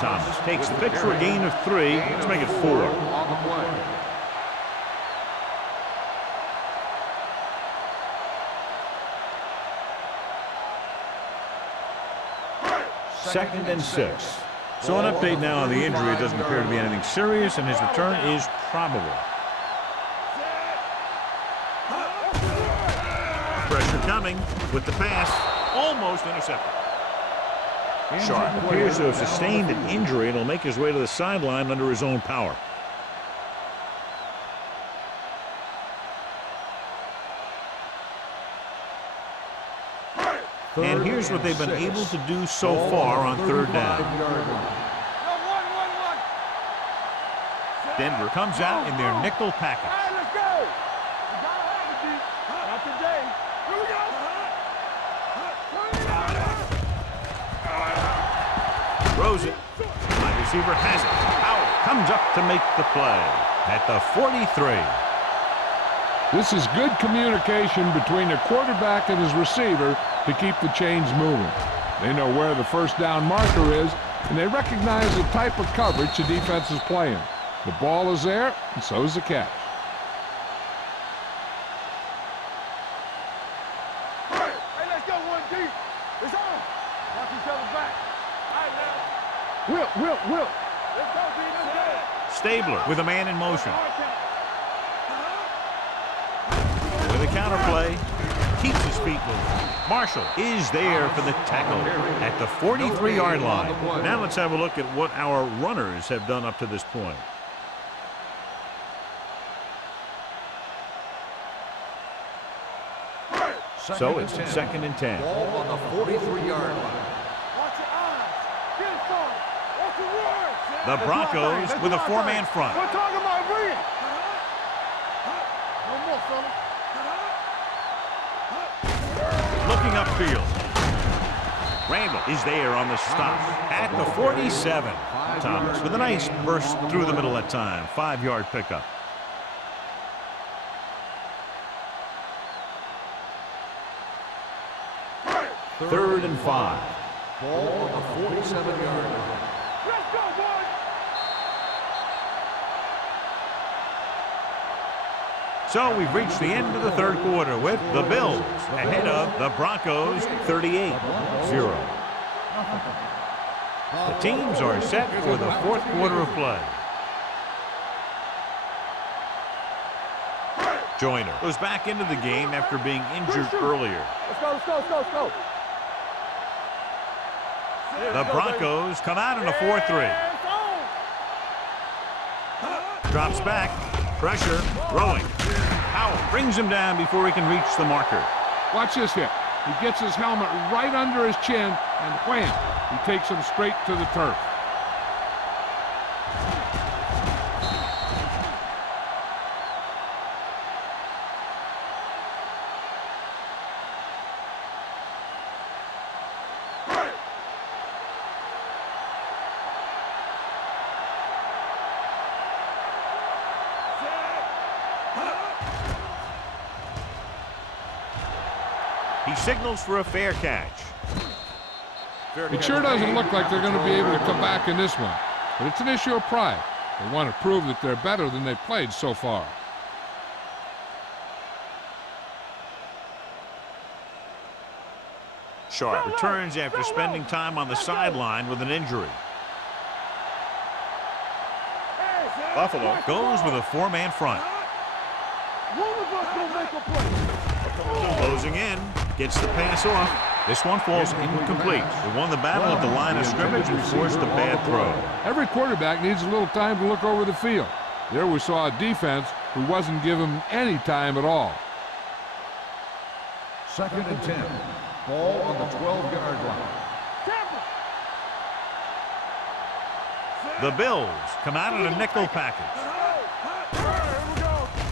Thomas takes the pitch for a gain of 3. Let's make it 4. On the play. Second and 6. So an update now on the injury. It doesn't appear to be anything serious, and his return is probable. Pressure coming with the pass. Almost intercepted. Sharp appears to have sustained an injury and will make his way to the sideline under his own power. And here's what they've been able to do so far on 3rd down. Denver comes out in their nickel package. All right, let's go. We gotta have it, D. Not today. Here we go. Throws it. Wide receiver has it. Howard comes up to make the play at the 43. This is good communication between the quarterback and his receiver to keep the chains moving. They know where the 1st down marker is, and they recognize the type of coverage the defense is playing. The ball is there, and so is the catch. Hey, let's go, 1D. It's on. Watch each other back. Will. Let's go, B. Let's go. Stabler with a man in motion. With a counterplay, keeps his feet moving. Marshall is there for the tackle at the 43-yard line. Now let's have a look at what our runners have done up to this point. So it's 2nd and 10. Ball on the 43-yard line. Watch your eyes. Get it started. Watch the words. The Broncos with a 4-man front. We're talking about bringing. No more, fella. Looking upfield. Randall is there on the stop at the 47. Thomas with a nice burst through the middle that time. 5-yard pickup. Third and 5. Ball on the 47-yard line. Let's go, boys. So we've reached the end of the third quarter with the Bills ahead of the Broncos 38-0. The teams are set for the fourth quarter of play. Joyner goes back into the game after being injured earlier. Let's go. The Broncos come out in a 4-3. Drops back. Pressure. Throwing. Howell brings him down before he can reach the marker. Watch this hit. He gets his helmet right under his chin, and wham, he takes him straight to the turf. He signals for a fair catch. It sure doesn't look like they're going to be able to come back in this one, but it's an issue of pride. They want to prove that they're better than they've played so far. Sharp returns after spending time on the sideline with an injury. Buffalo goes with a 4-man front. One of us will make a play. Closing in, gets the pass off. This one falls incomplete. They won the battle at the line of scrimmage and forced a bad throw. Every quarterback needs a little time to look over the field. There we saw a defense who wasn't given any time at all. 2nd and 10. Ball on the 12-yard line. The Bills come out in a nickel package.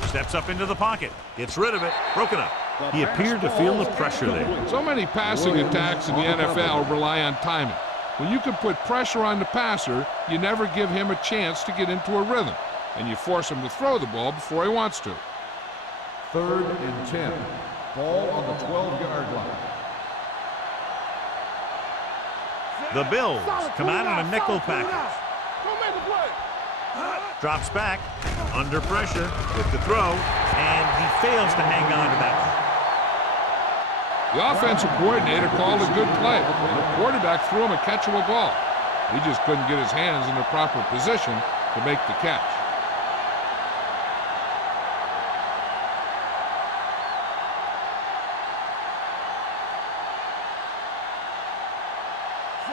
Steps up into the pocket. Gets rid of it. Broken up. He appeared to feel the pressure there. So many passing attacks in the NFL rely on timing. When you can put pressure on the passer, you never give him a chance to get into a rhythm, and you force him to throw the ball before he wants to. 3rd and 10. Ball on the 12-yard line. The Bills come out in a nickel package. Drops back, under pressure with the throw, and he fails to hang on to that one. The offensive coordinator called a good play, and the quarterback threw him a catchable ball. He just couldn't get his hands in the proper position to make the catch.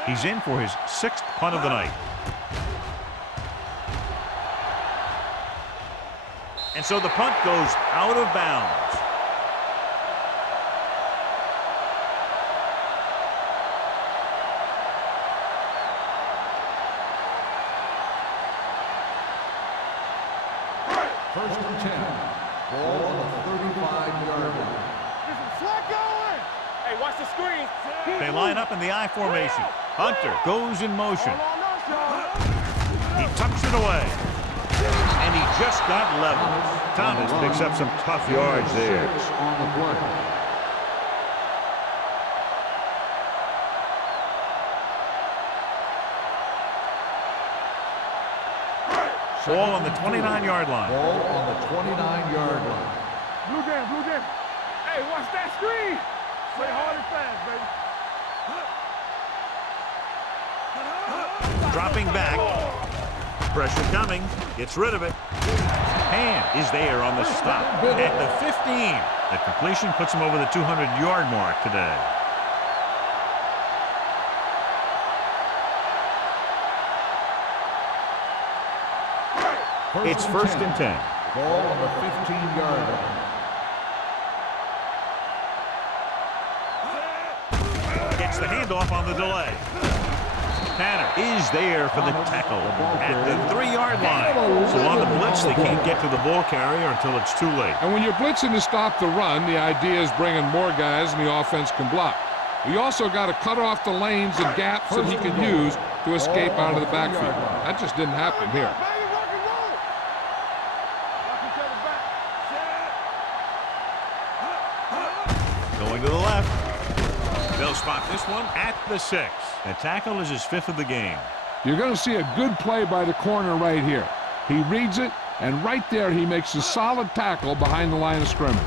He's in for his 6th punt of the night. And so the punt goes out of bounds. First and 10. Ball on the 35-yard line. Flag going. Hey, watch the screen. They line up in the I formation. Hunter goes in motion. He tucks it away. And he just got level. Thomas picks up some tough yards there. On the play. Ball on the 29-yard line. Ball on the 29-yard line. Blue game. Hey, watch that screen. Play hard and fast, baby. Dropping back. Pressure coming. Gets rid of it. Hand is there on the stop at the 15. The completion puts him over the 200-yard mark today. It's first and 10. Ball on the 15-yard line. Gets the handoff on the delay. Tanner is there for the tackle at the 3-yard line. So on the blitz, they can't get to the ball carrier until it's too late. And when you're blitzing to stop the run, the idea is bringing more guys and the offense can block. You also got to cut off the lanes and gaps that he can use to escape out of the backfield. That just didn't happen here. Going to the left. They'll spot this one at the 6. The tackle is his 5th of the game. You're going to see a good play by the corner right here. He reads it, and right there he makes a solid tackle behind the line of scrimmage.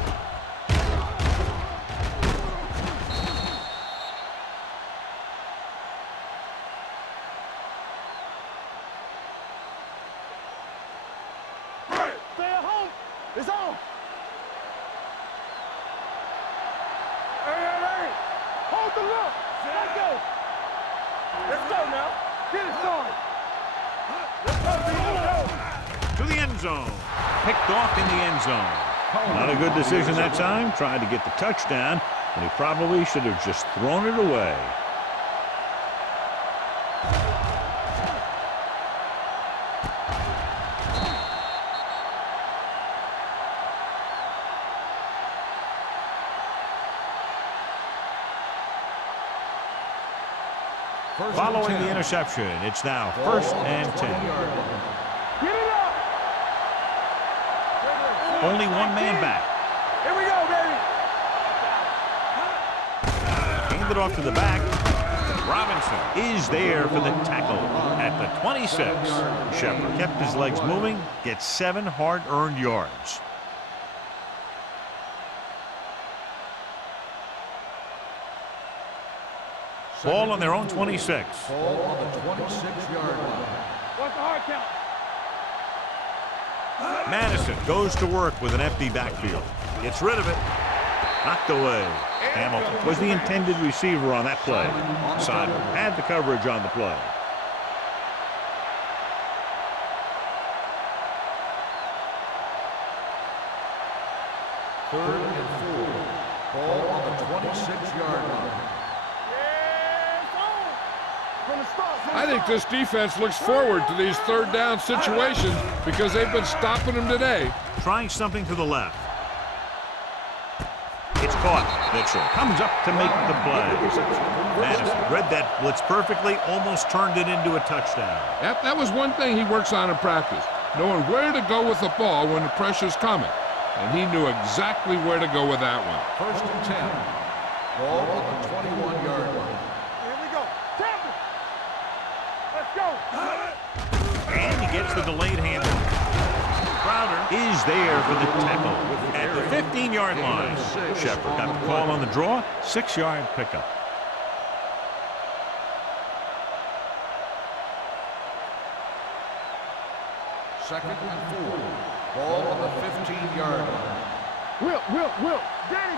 Stay at home. It's on. Hey. Hold the look. Let's go. Let's go now. Get it started. Let's go, To the end zone. Picked off in the end zone. Not a good decision that time. Tried to get the touchdown, and he probably should have just thrown it away. Following the interception, it's now first and 10. Get it up. Only one man back. Here we go, baby. Handed off to the back. Robinson is there for the tackle at the 26. Shepard kept his legs moving, gets 7 hard-earned yards. Ball on their own 26. Ball on the 26-yard line. What's the hard count? Madison goes to work with an empty backfield. Gets rid of it. Knocked away. Hamilton was the intended receiver on that play. Simon had the coverage on the play. Third and 4. Ball on the 26-yard line. I think this defense looks forward to these third down situations because they've been stopping them today. Trying something to the left. It's caught. Mitchell comes up to make the play. Madison read that blitz perfectly, almost turned it into a touchdown. Yep, that was one thing he works on in practice, knowing where to go with the ball when the pressure's coming. And he knew exactly where to go with that one. First and 10. Ball on the 21-yard line. Here we go. Champion. Let's go. And he gets the delayed handle. Crowder is there for the tackle at the 15-yard line. Shepard got the call on the draw, 6-yard pickup. Second and 4. Ball on the 15-yard line. Will. Danny.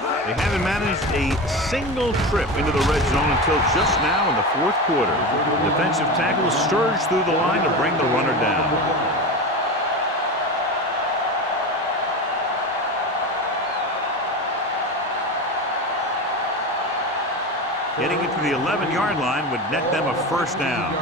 They haven't managed a single trip into the red zone until just now in the 4th quarter. Defensive tackles surged through the line to bring the runner down. Getting it to the 11-yard line would net them a first down.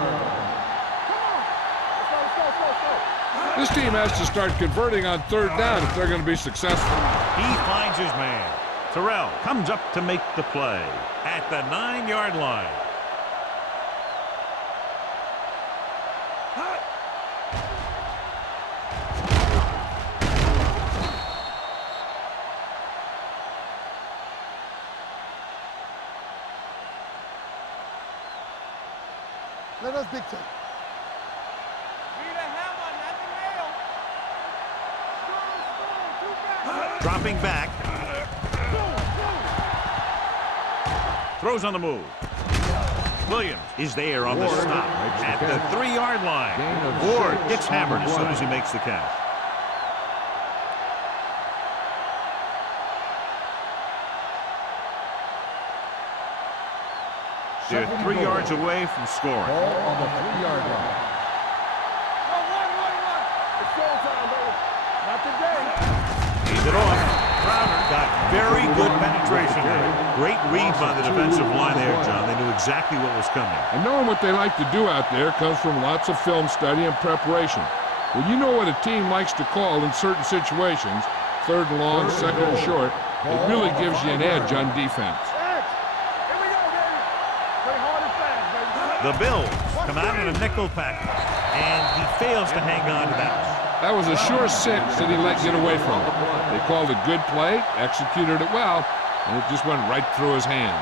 This team has to start converting on third down if they're going to be successful. He finds his man. Terrell comes up to make the play at the 9-yard line. Let us dictate. Dropping back. Throws on the move. Williams is there on the stop at the 3-yard line. Ward gets hammered as soon as he makes the catch. They're 3 yards away from scoring. Ball on the 3-yard line. Run. It's showtime, baby. Not today. He's it off. Crowder got very good penetration there. Great read by the defensive line there, John. They knew exactly what was coming. And knowing what they like to do out there comes from lots of film study and preparation. When you know what a team likes to call in certain situations, 3rd and long, 2nd and short, it really gives you an edge on defense. The Bills come out in a nickel package, and he fails to hang on to that one. That was a sure 6 that he let get away from it. They called a good play, executed it well, and it just went right through his hands.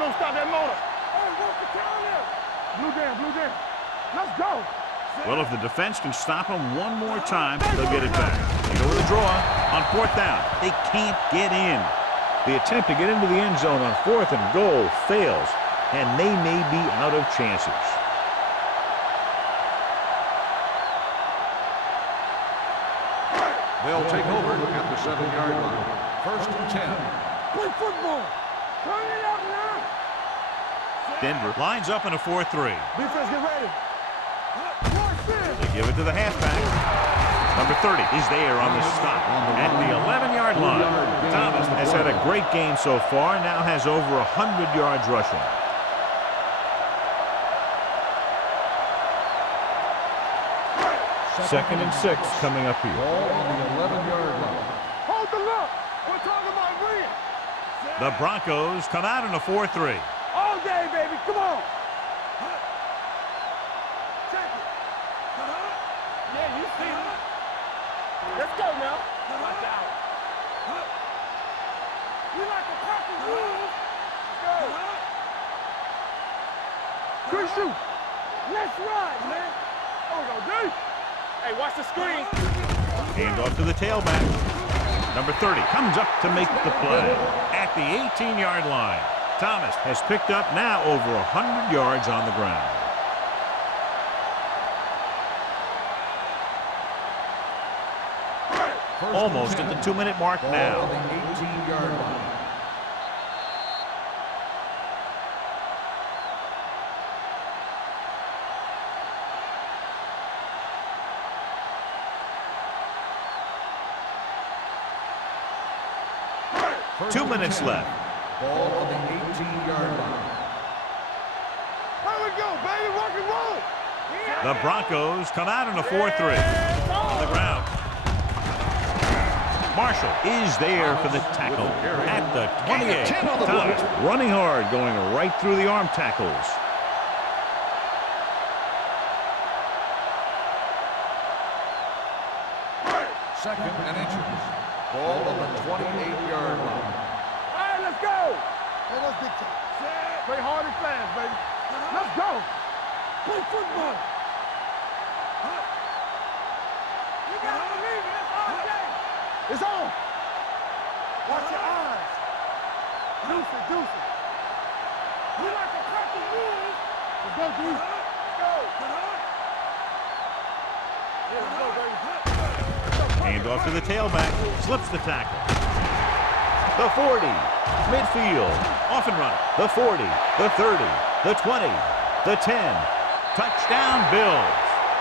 Don't stop that motor. Hey, what's the count here? Blue down. Let's go. Well, if the defense can stop him one more time, they'll get it back. They go with a draw on 4th down. They can't get in. The attempt to get into the end zone on 4th and goal fails, and they may be out of chances. They'll take over at the 7-yard line. 1st and 10. Play football. Turn it up now. Denver lines up in a 4-3. Defense, get ready. They give it to the halfback. Number 30 is there on the stop at the 11-yard line. Thomas has had a great game so far, now has over 100 yards rushing. Second and 6 coming up here. Ball on the 11-yard line. Hold the look. We're talking about win. The Broncos come out in a 4-3. All day, baby. Come on. Check it. Yeah, you see it. Let's go now. Watch out. You like the purple rules? Let's go. Good shoot. Let's ride, man. Oh, we go deep. Hey, watch the screen. Hand off to the tailback. Number 30 comes up to make the play at the 18-yard line. Thomas has picked up now over 100 yards on the ground. Almost at the 2-minute mark now. On the 18-yard line. First 2 minutes left. Ball on the 18-yard line. Here we go, baby. Rock and roll. The Broncos come out in a 4-3 on the ground. Marshall is there for the tackle at the 28. Thomas running hard, going right through the arm tackles. Second and inches. Ball on the 28-yard line. All right, let's go. Hey, let's get to it. Play hard and fast, baby. Let's go. Play football. You gotta believe it. It's all day. It's on. Watch your eyes. Deuce it. You like to practice moves. Let's go, Deuce. Let's go. Yeah, let's go, baby. Hand off to the tailback. Slips the tackle. The 40. Midfield. Off and running. The 40. The 30. The 20. The 10. Touchdown, Bills.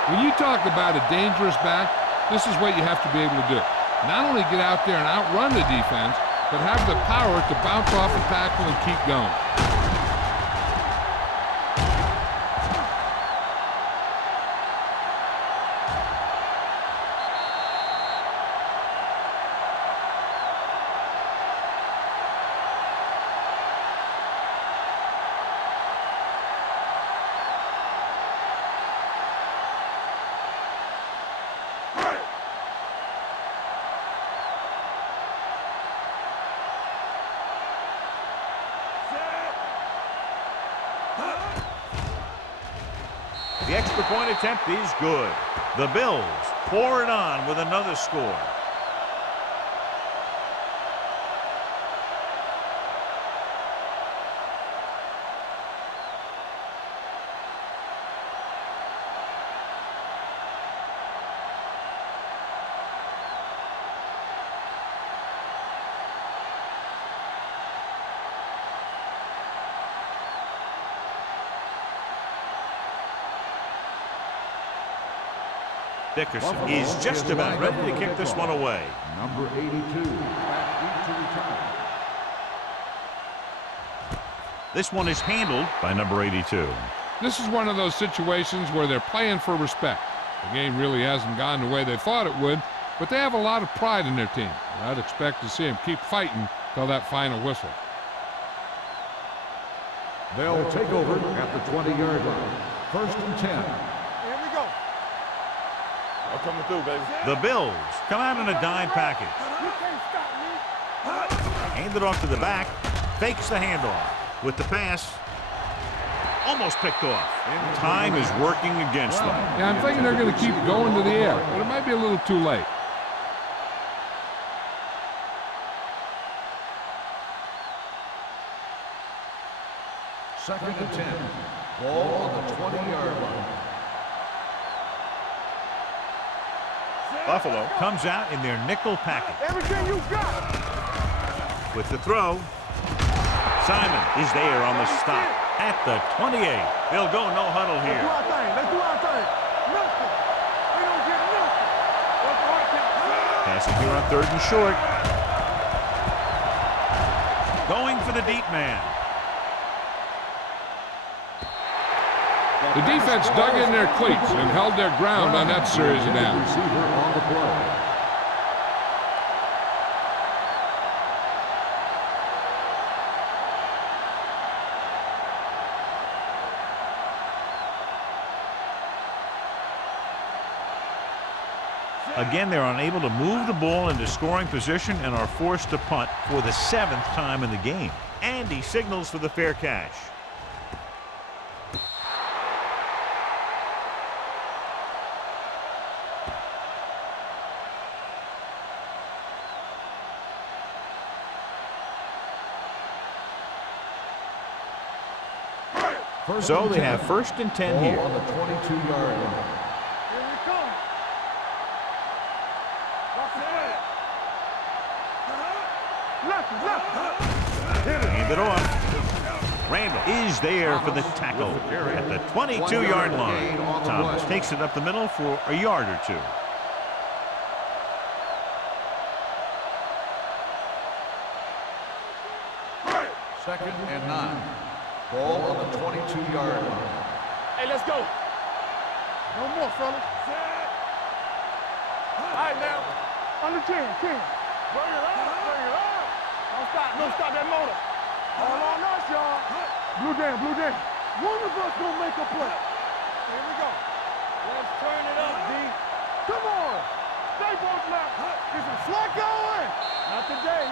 When you talk about a dangerous back, this is what you have to be able to do. Not only get out there and outrun the defense, but have the power to bounce off a tackle and keep going. The extra point attempt is good. The Bills pour it on with another score. Dickerson is just about ready to kick this one away. Number 82, back to return. This one is handled by number 82. This is one of those situations where they're playing for respect. The game really hasn't gone the way they thought it would, but they have a lot of pride in their team. I'd expect to see them keep fighting till that final whistle. They'll take over at the 20-yard line. First and 10. Here we go. I'm coming through, baby. The Bills come out in a dime package. You can't stop me. Hand it off to the back. Fakes the handoff. With the pass. Almost picked off. Time is working against them. Yeah, I'm thinking they're going to keep going to the air, but it might be a little too late. Second and 10. Ball on the 20-yard line. Buffalo comes out in their nickel package. Everything you got. With the throw. Simon is there on the stop at the 28. They'll go no huddle Let's do here. our thing. Let's do our thing. Nothing. We don't get nothing. Let's work it. Passing here on 3rd and short. Going for the deep man. The defense dug in their cleats and held their ground on that series of downs. Receiver on the play. Again, they're unable to move the ball into scoring position and are forced to punt for the 7th time in the game. And he signals for the fair catch. So they have 1st and 10 here. Ball on the 22-yard line. Here we come. Watch the play. Left. Hand it off. Randall is there for the tackle at the 22-yard line. Thomas takes it up the middle for a yard or two. Second and 9. Ball on the 22-yard line. Hey, let's go. No more, fellas. All right, now. Under 10. Bring it up. Don't stop that motor. All on us, y'all. Blue down. One of us gonna make a play. Here we go. Let's turn it up, D. Come on. Stay both left. Get some slack going. Not today.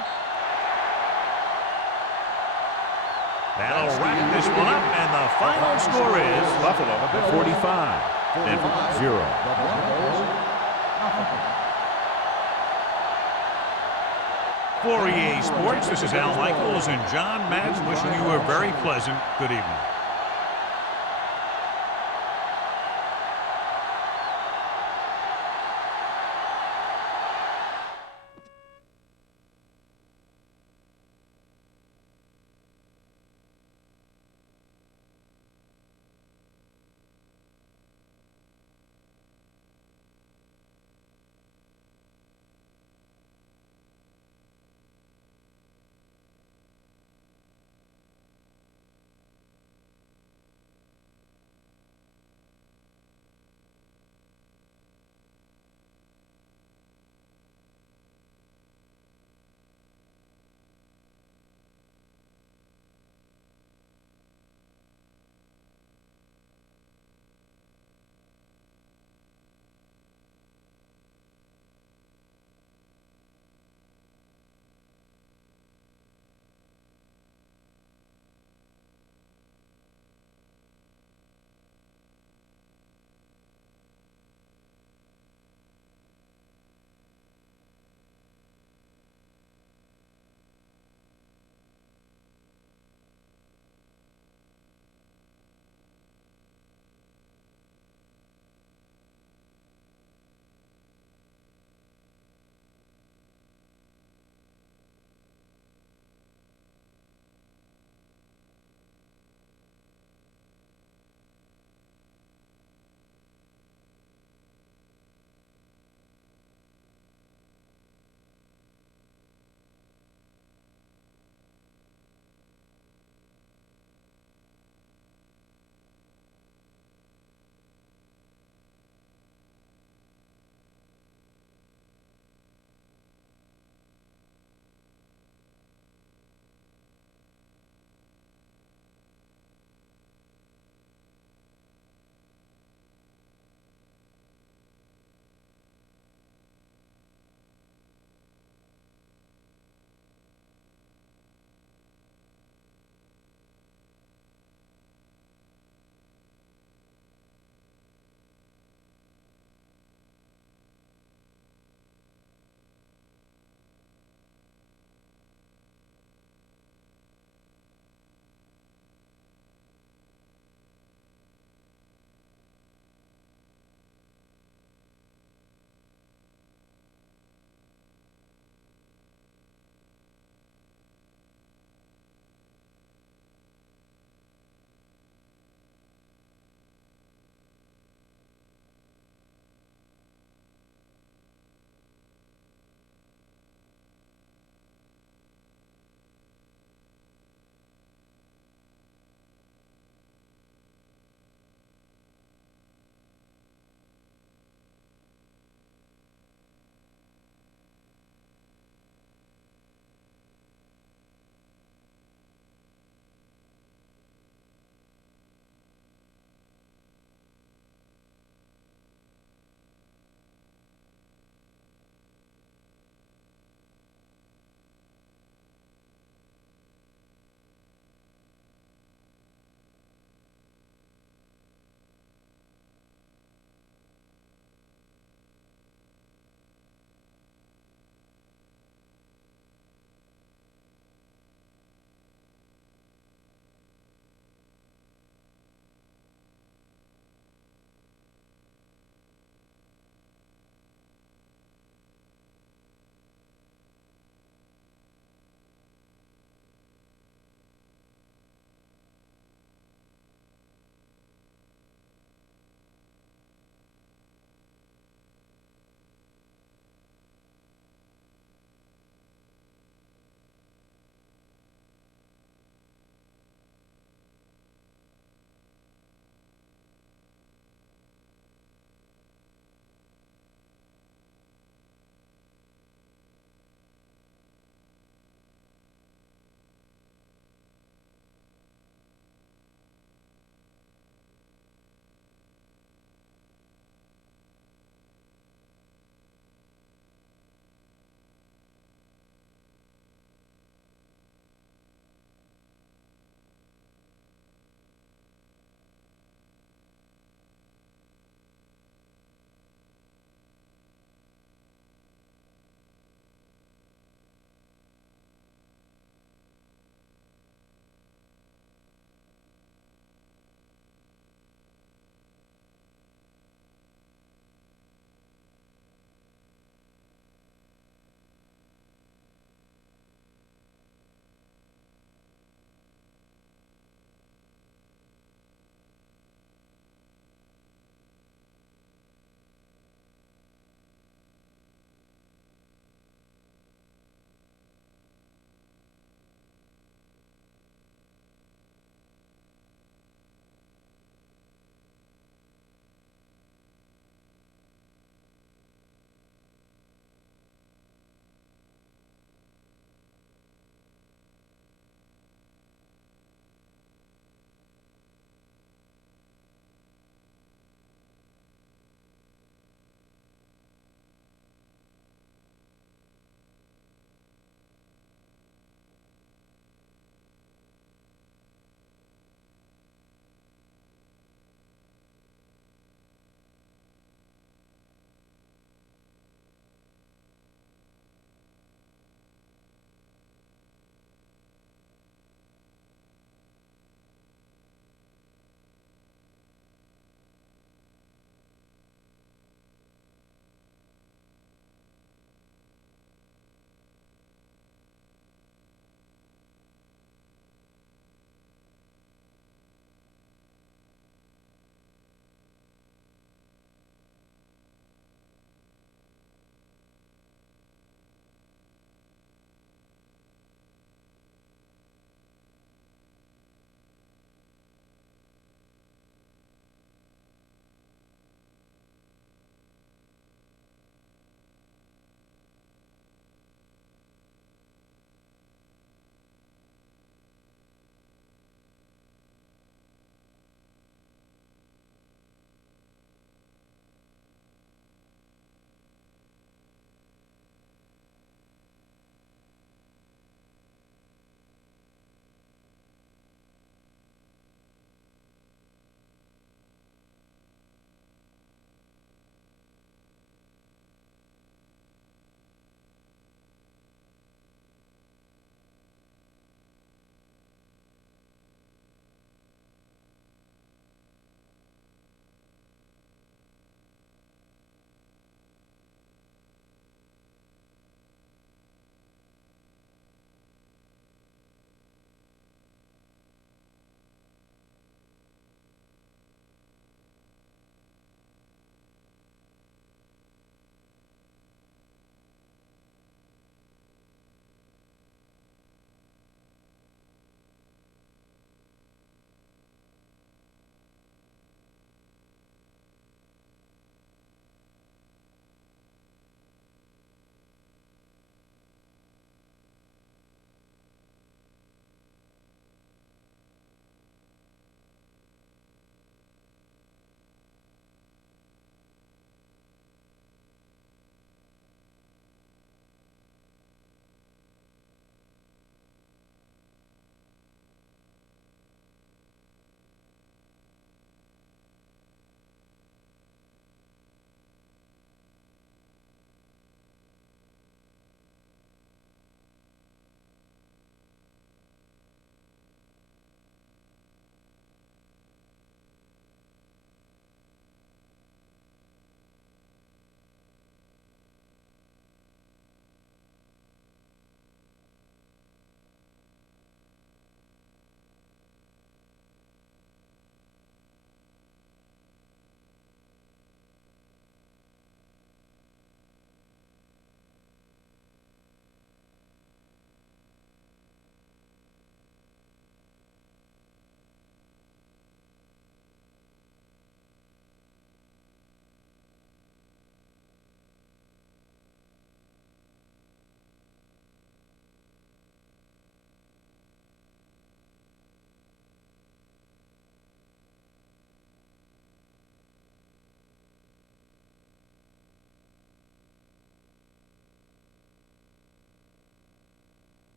That'll wrap this one up, and the final score is Buffalo at 45. Denver 0. The Broncos, nothing. For EA Sports, this is Al Michaels and John Madden wishing you a very pleasant good evening.